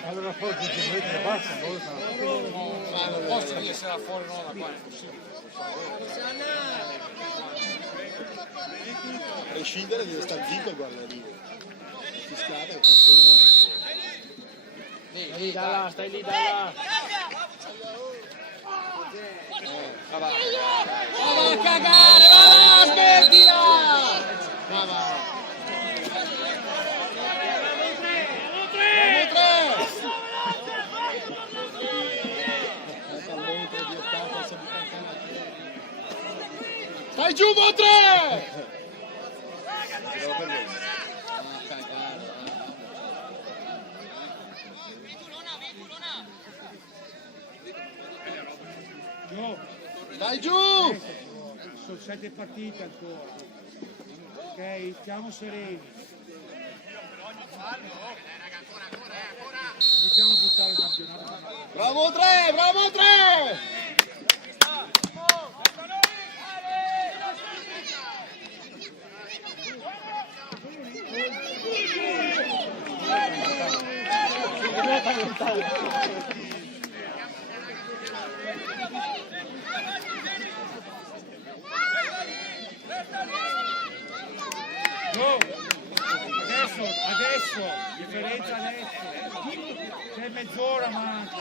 Allora forse ci metti e basta, Ma non posso essere fuori, no, da qua, è possibile. A prescindere deve stare zitto e guarda lì. Fischiata che cazzo vuoi? Lì, da là, stai lì, da là. Va a cagare, va là, smettila! Va. Stai giù, Motre! Dai giù! Sono 7 partite ancora. Ok, stiamo sereni. Iniziamo a buttare il campionato. Bravo 3, bravo 3! Adesso, differenza adesso. C'è mezz'ora manca.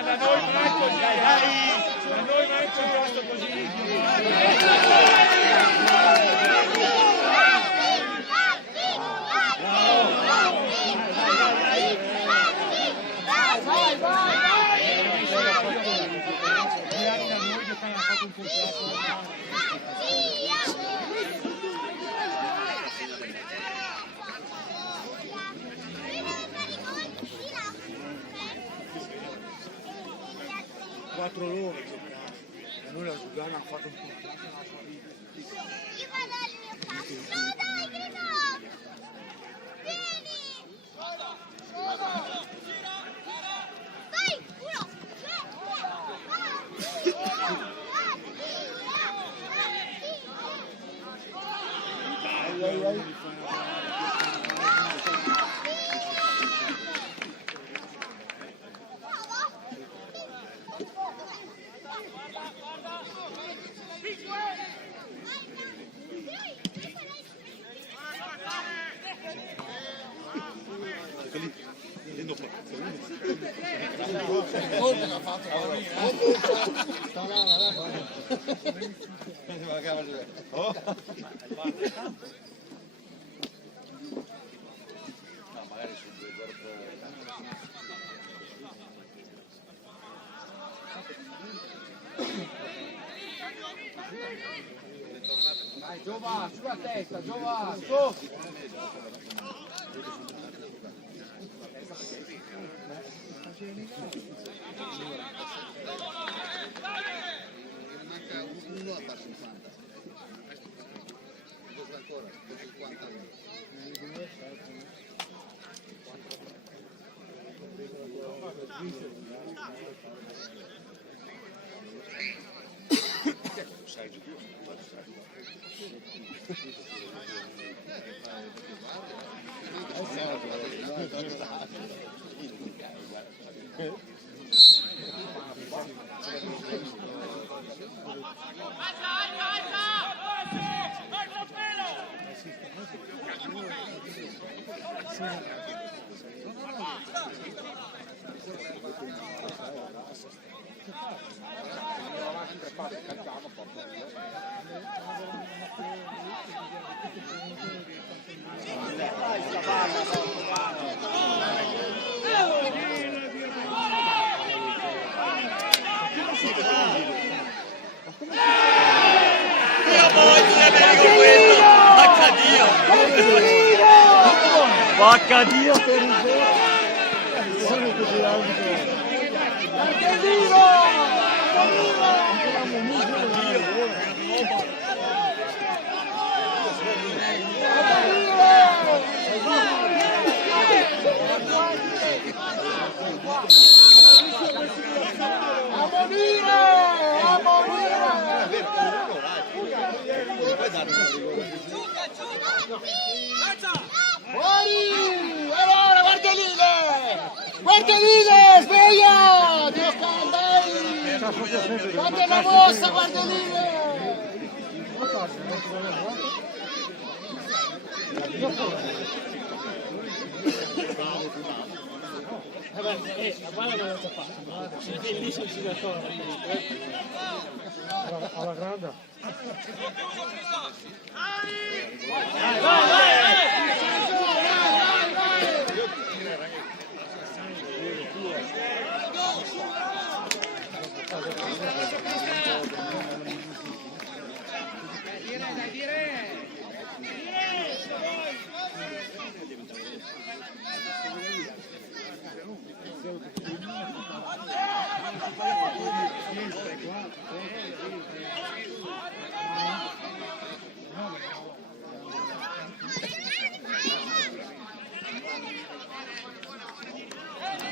Da noi non è così, da noi non è composto così. Quattro loro giocare. E noi la Giuliana ha fatto un contratto nella sua vita. Io vado al mio passo. No, dai, grido! Vieni! Vai, uno, Dai, Giova, sulla testa, Giova, su! Uno a far 50. Cosa ancora? 50 anni. Vacca Dio per il vero! Sono così altri. Fuori! Allora, Guardeline, sveglia! Dio dai! Fate la mossa, Guardeline! Guarda non l'ho fatto, è lì sul signatore. Alla grande.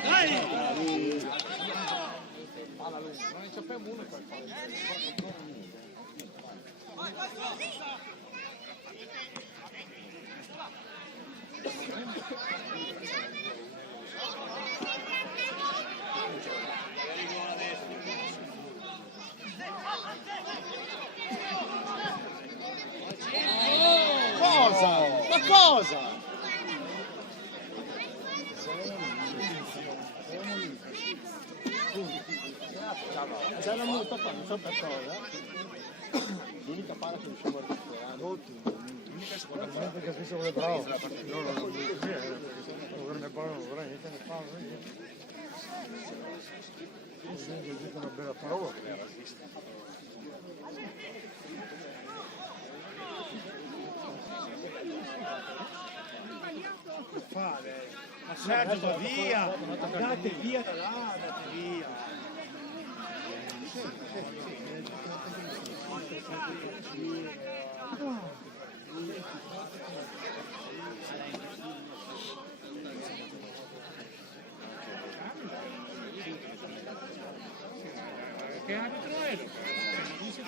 Vai! Cosa? C'è la multa qua, non so per cosa. L'unica palla che riusciamo a recuperare. Sicuramente che si vuole bravo. No, non ne parlo, non niente ne parlo. Una bella parola. Fare, ma Sergio va via, andate via da là, andate via. Che arbitro è? Non si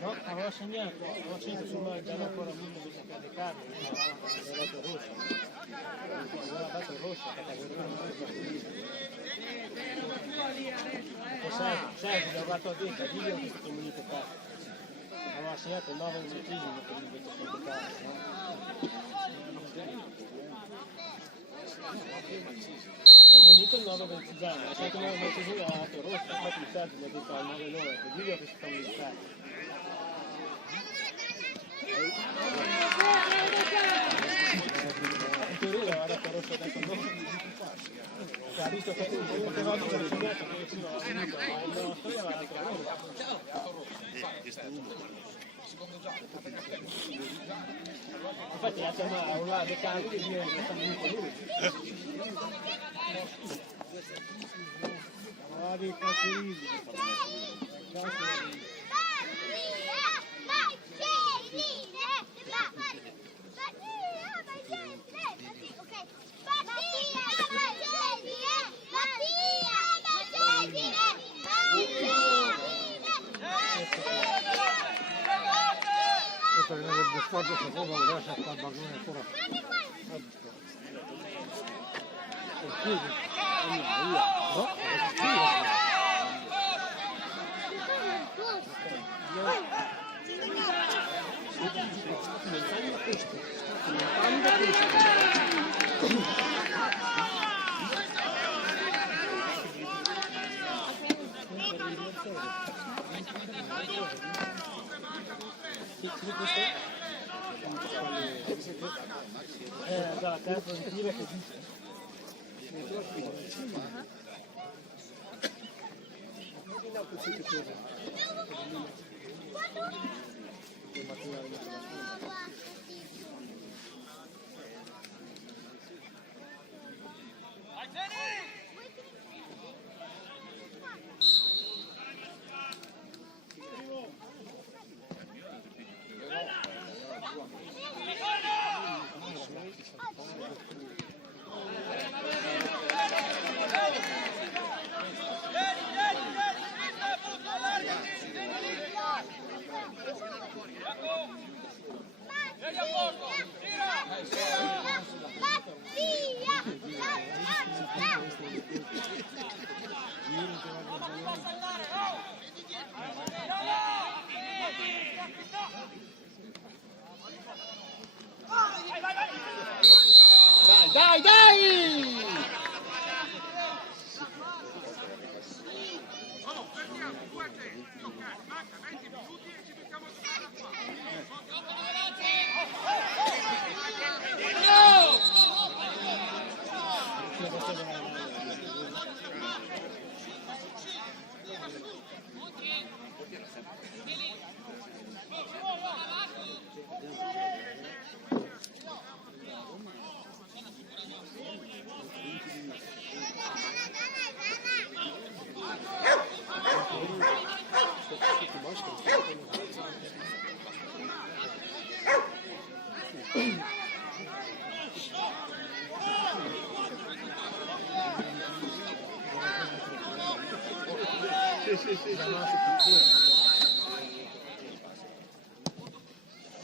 No, aveva segnato sul mare già ancora molto di carne, aveva dato rossa. Aveva dato rossa, sai che aveva dato a detta, Giglio che si comunica qua. Aveva segnato 9 minutismo per il vetto comunicare, È munito il 9 del Tigano, ha segnato il 9 del Tigano, ha dato rossa, infatti il Sergio mi ha detto al 9 loro, che Giglio che si comunicare. In teoria aveva dato rosso adesso no. Ha visto che comunque va a dire il segnato che fino alla finita, ma il nostro aveva dato rosso. Infatti la chiama a un lato dei campi e viene che sta venuto lui. Ma di cazzo Questo che nel buscato secondo la lascia sta il ballone ancora. Da, terza mentire che Dai, dai!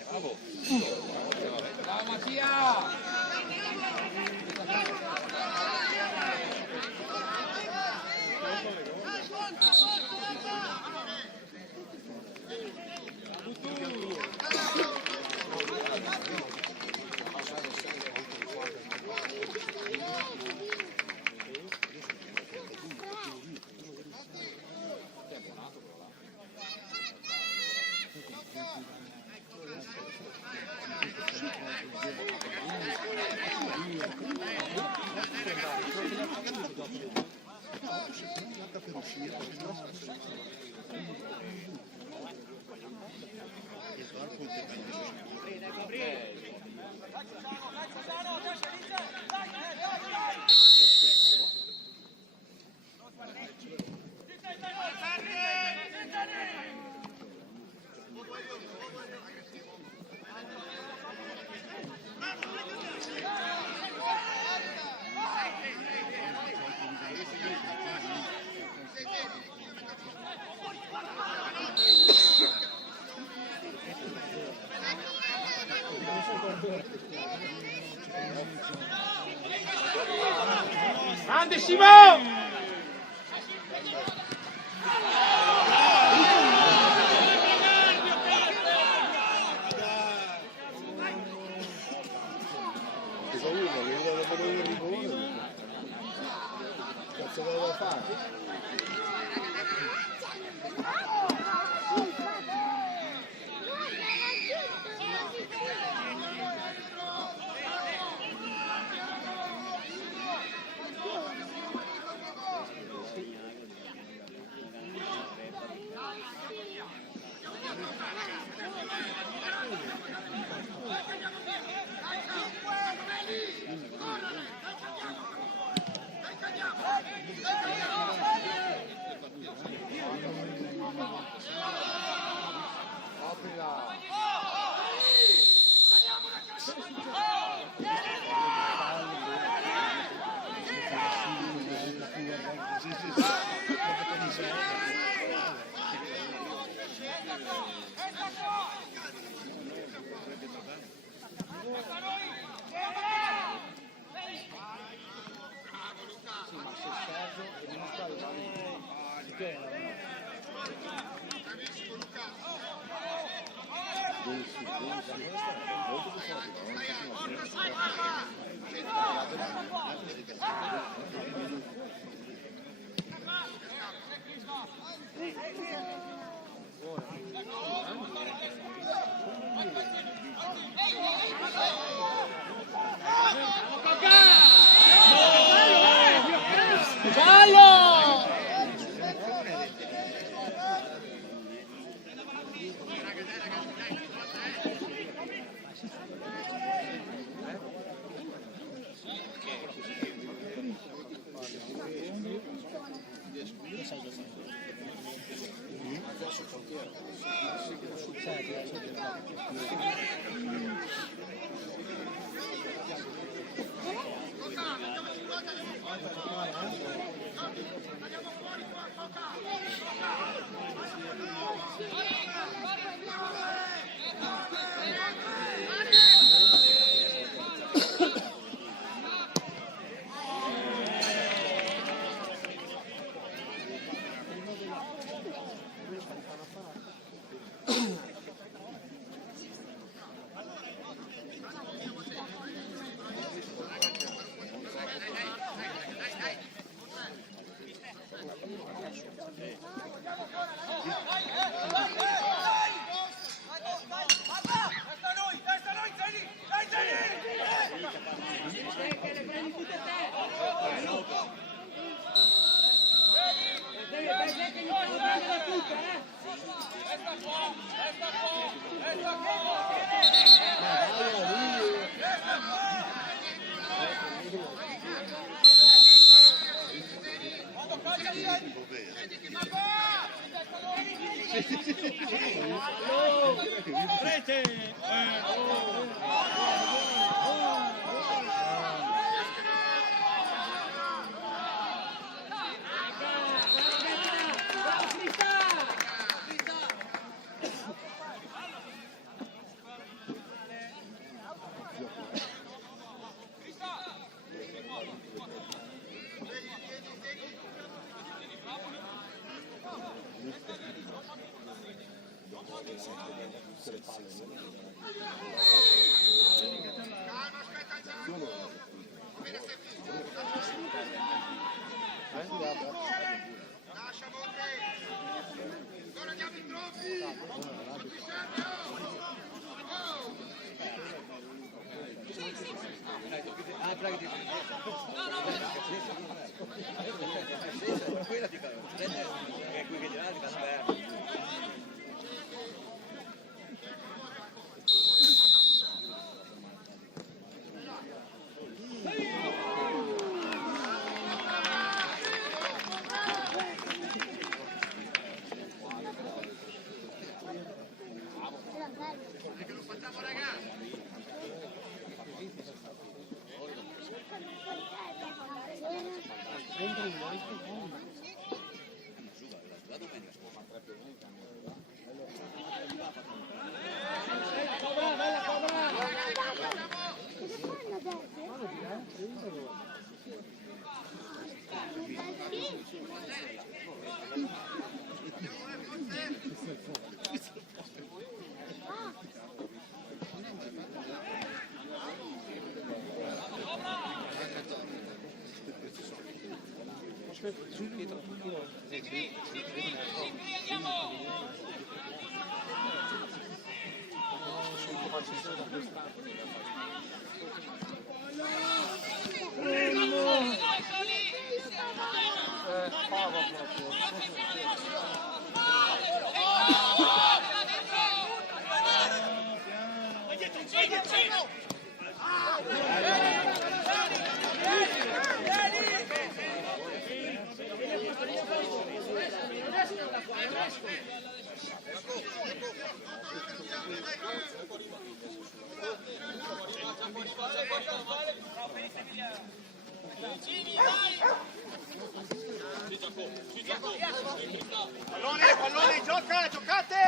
Bravo. Bravo Mattia! Grande Simone! Cosa uno? Che vuole vedere il rigore? Cazzo voleva fare? Pallone, gioca, giocate!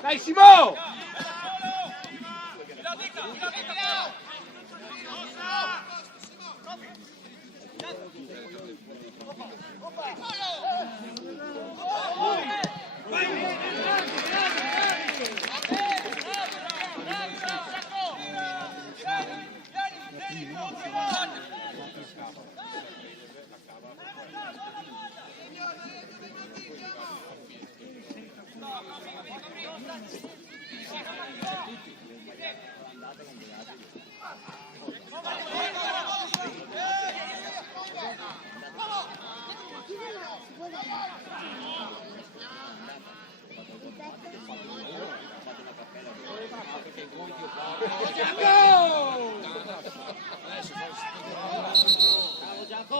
Dai Simo!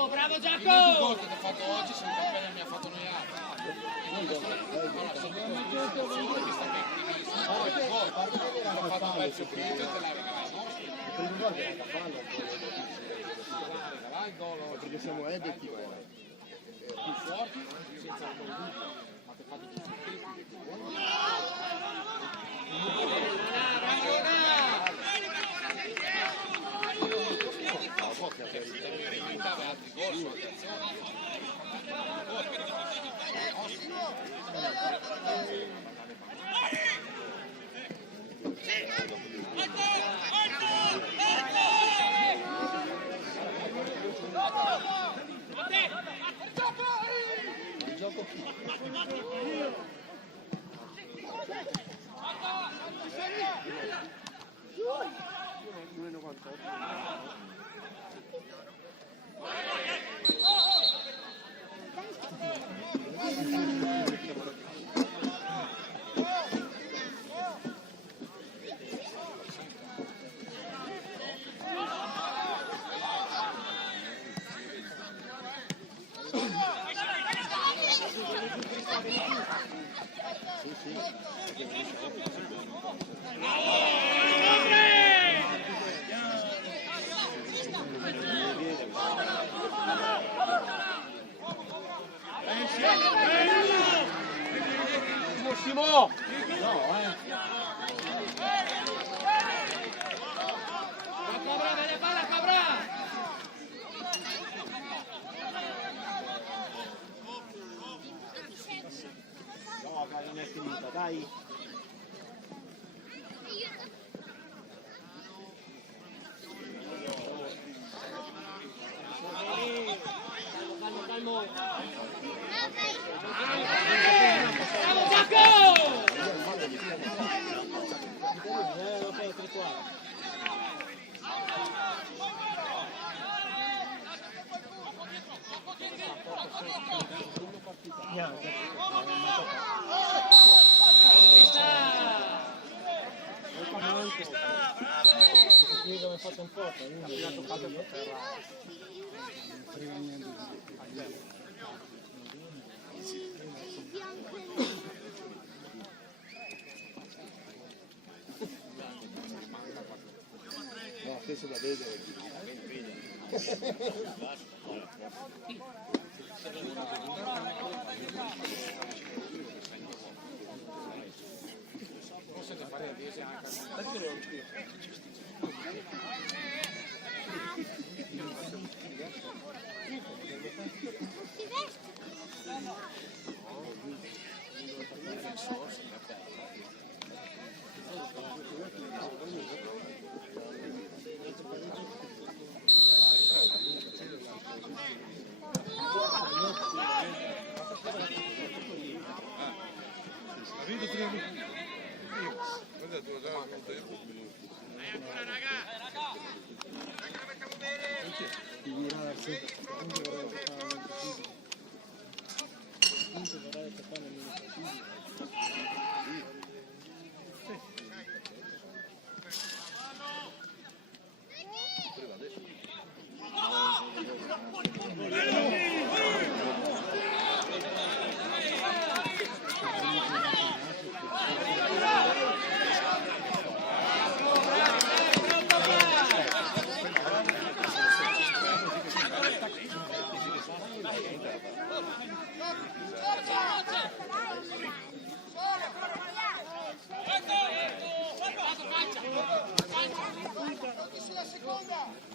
Bravo Giacomo! Il gol che ti ha fatto oggi, se il cappello mi ha fatto noi altri. Allora, sono che sta ben primissimo. Poi il gol, ha fatto un bel supplemento e te l'hai regalato. Il primo gol che era cavallo, Vai il gol. perché siamo più forti, senza il gol. Ma ti fate tutti i Simo! Cabra, vede palla, Cabra! No, non è finita, dai. Calmo! Bravo Giacomo! Ok, 3-4. Qui dove fatto un po', ha toccato per terra. No, questo da vedere. Forse da fare anche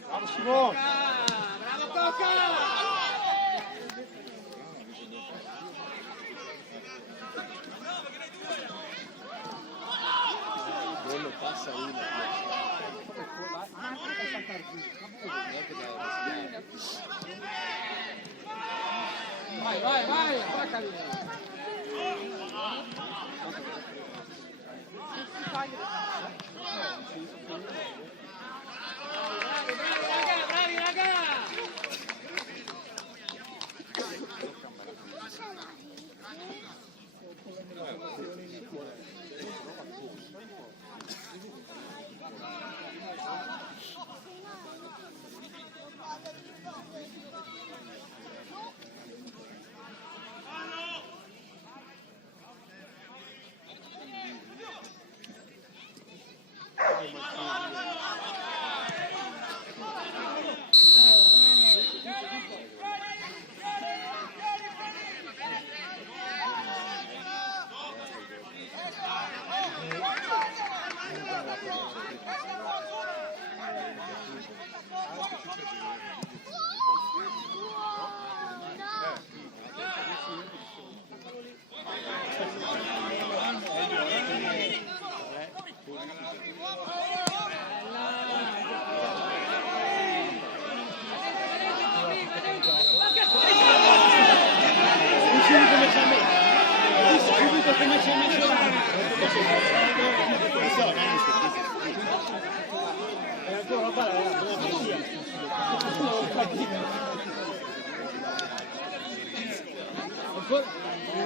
Bravo Simone! Bravo Coca! Quello passa uno. Vai, attaccali. Bravi raga!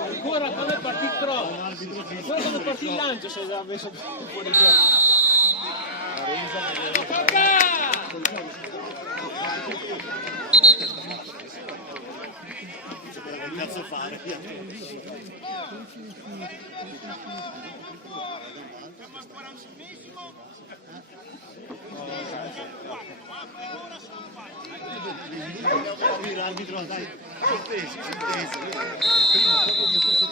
Ancora quando è partito troppo, ancora quando è partito il lancio si è messo fuori gioco. Che cazzo fare? L'arbitro dai, sottesi. Prima proprio mi ha preso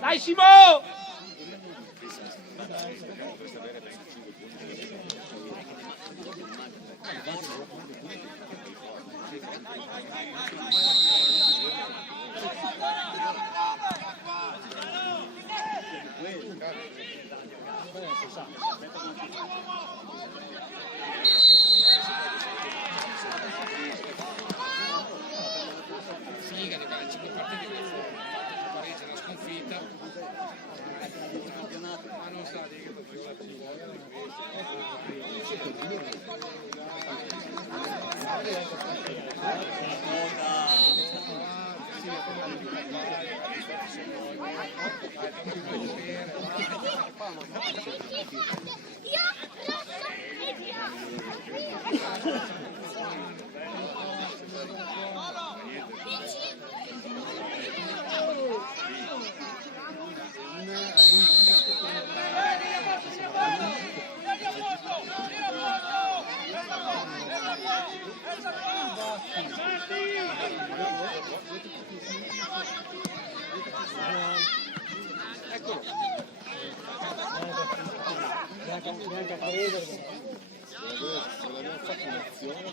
Dai Simo! 5 partite che pareggia la sconfitta, ma non sa di che Eccolo. Neanche a crederlo. Abbiamo fatto un'azione da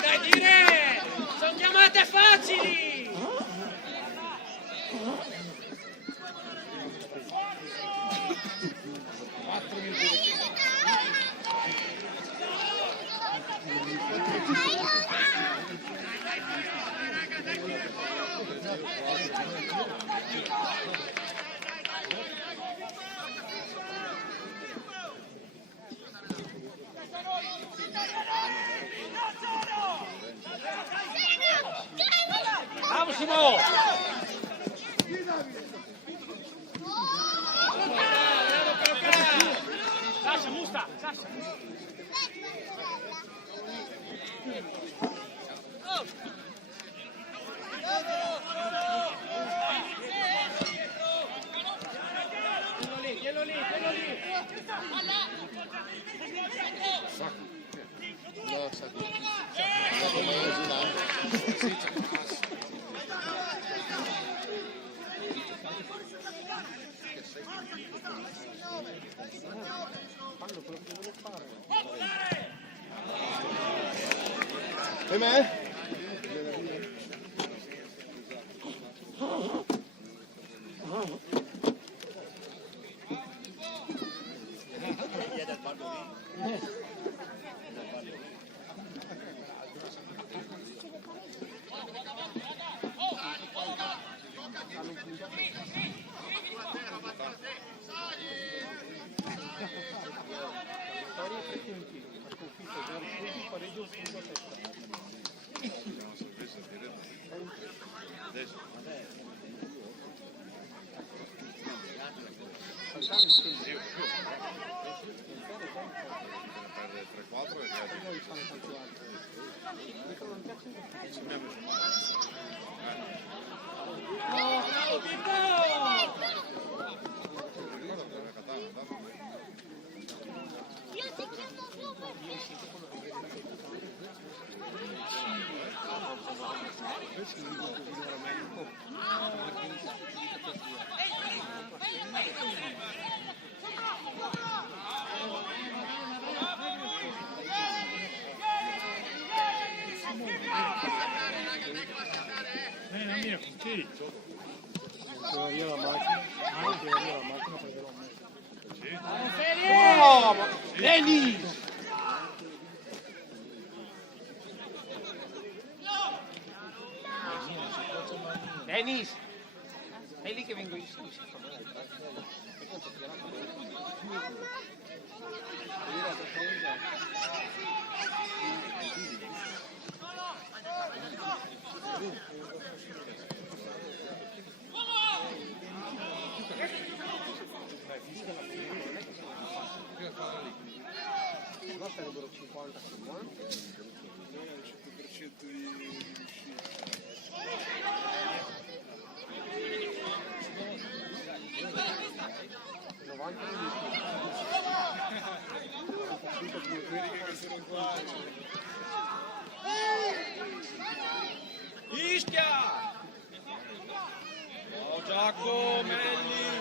Dai dire! Sono chiamate facili! Bravo Simo! Sasha, Musta! Sasha! Tienilo lì! E me? Sì. Tira via la macchina. Tira via la macchina perché l'ho messo. Oh, Denis! Denis! È lì che vengo io. No, sarebbero 50 secondi. 5% di riuscita. Ischia! Oh Giacomelli!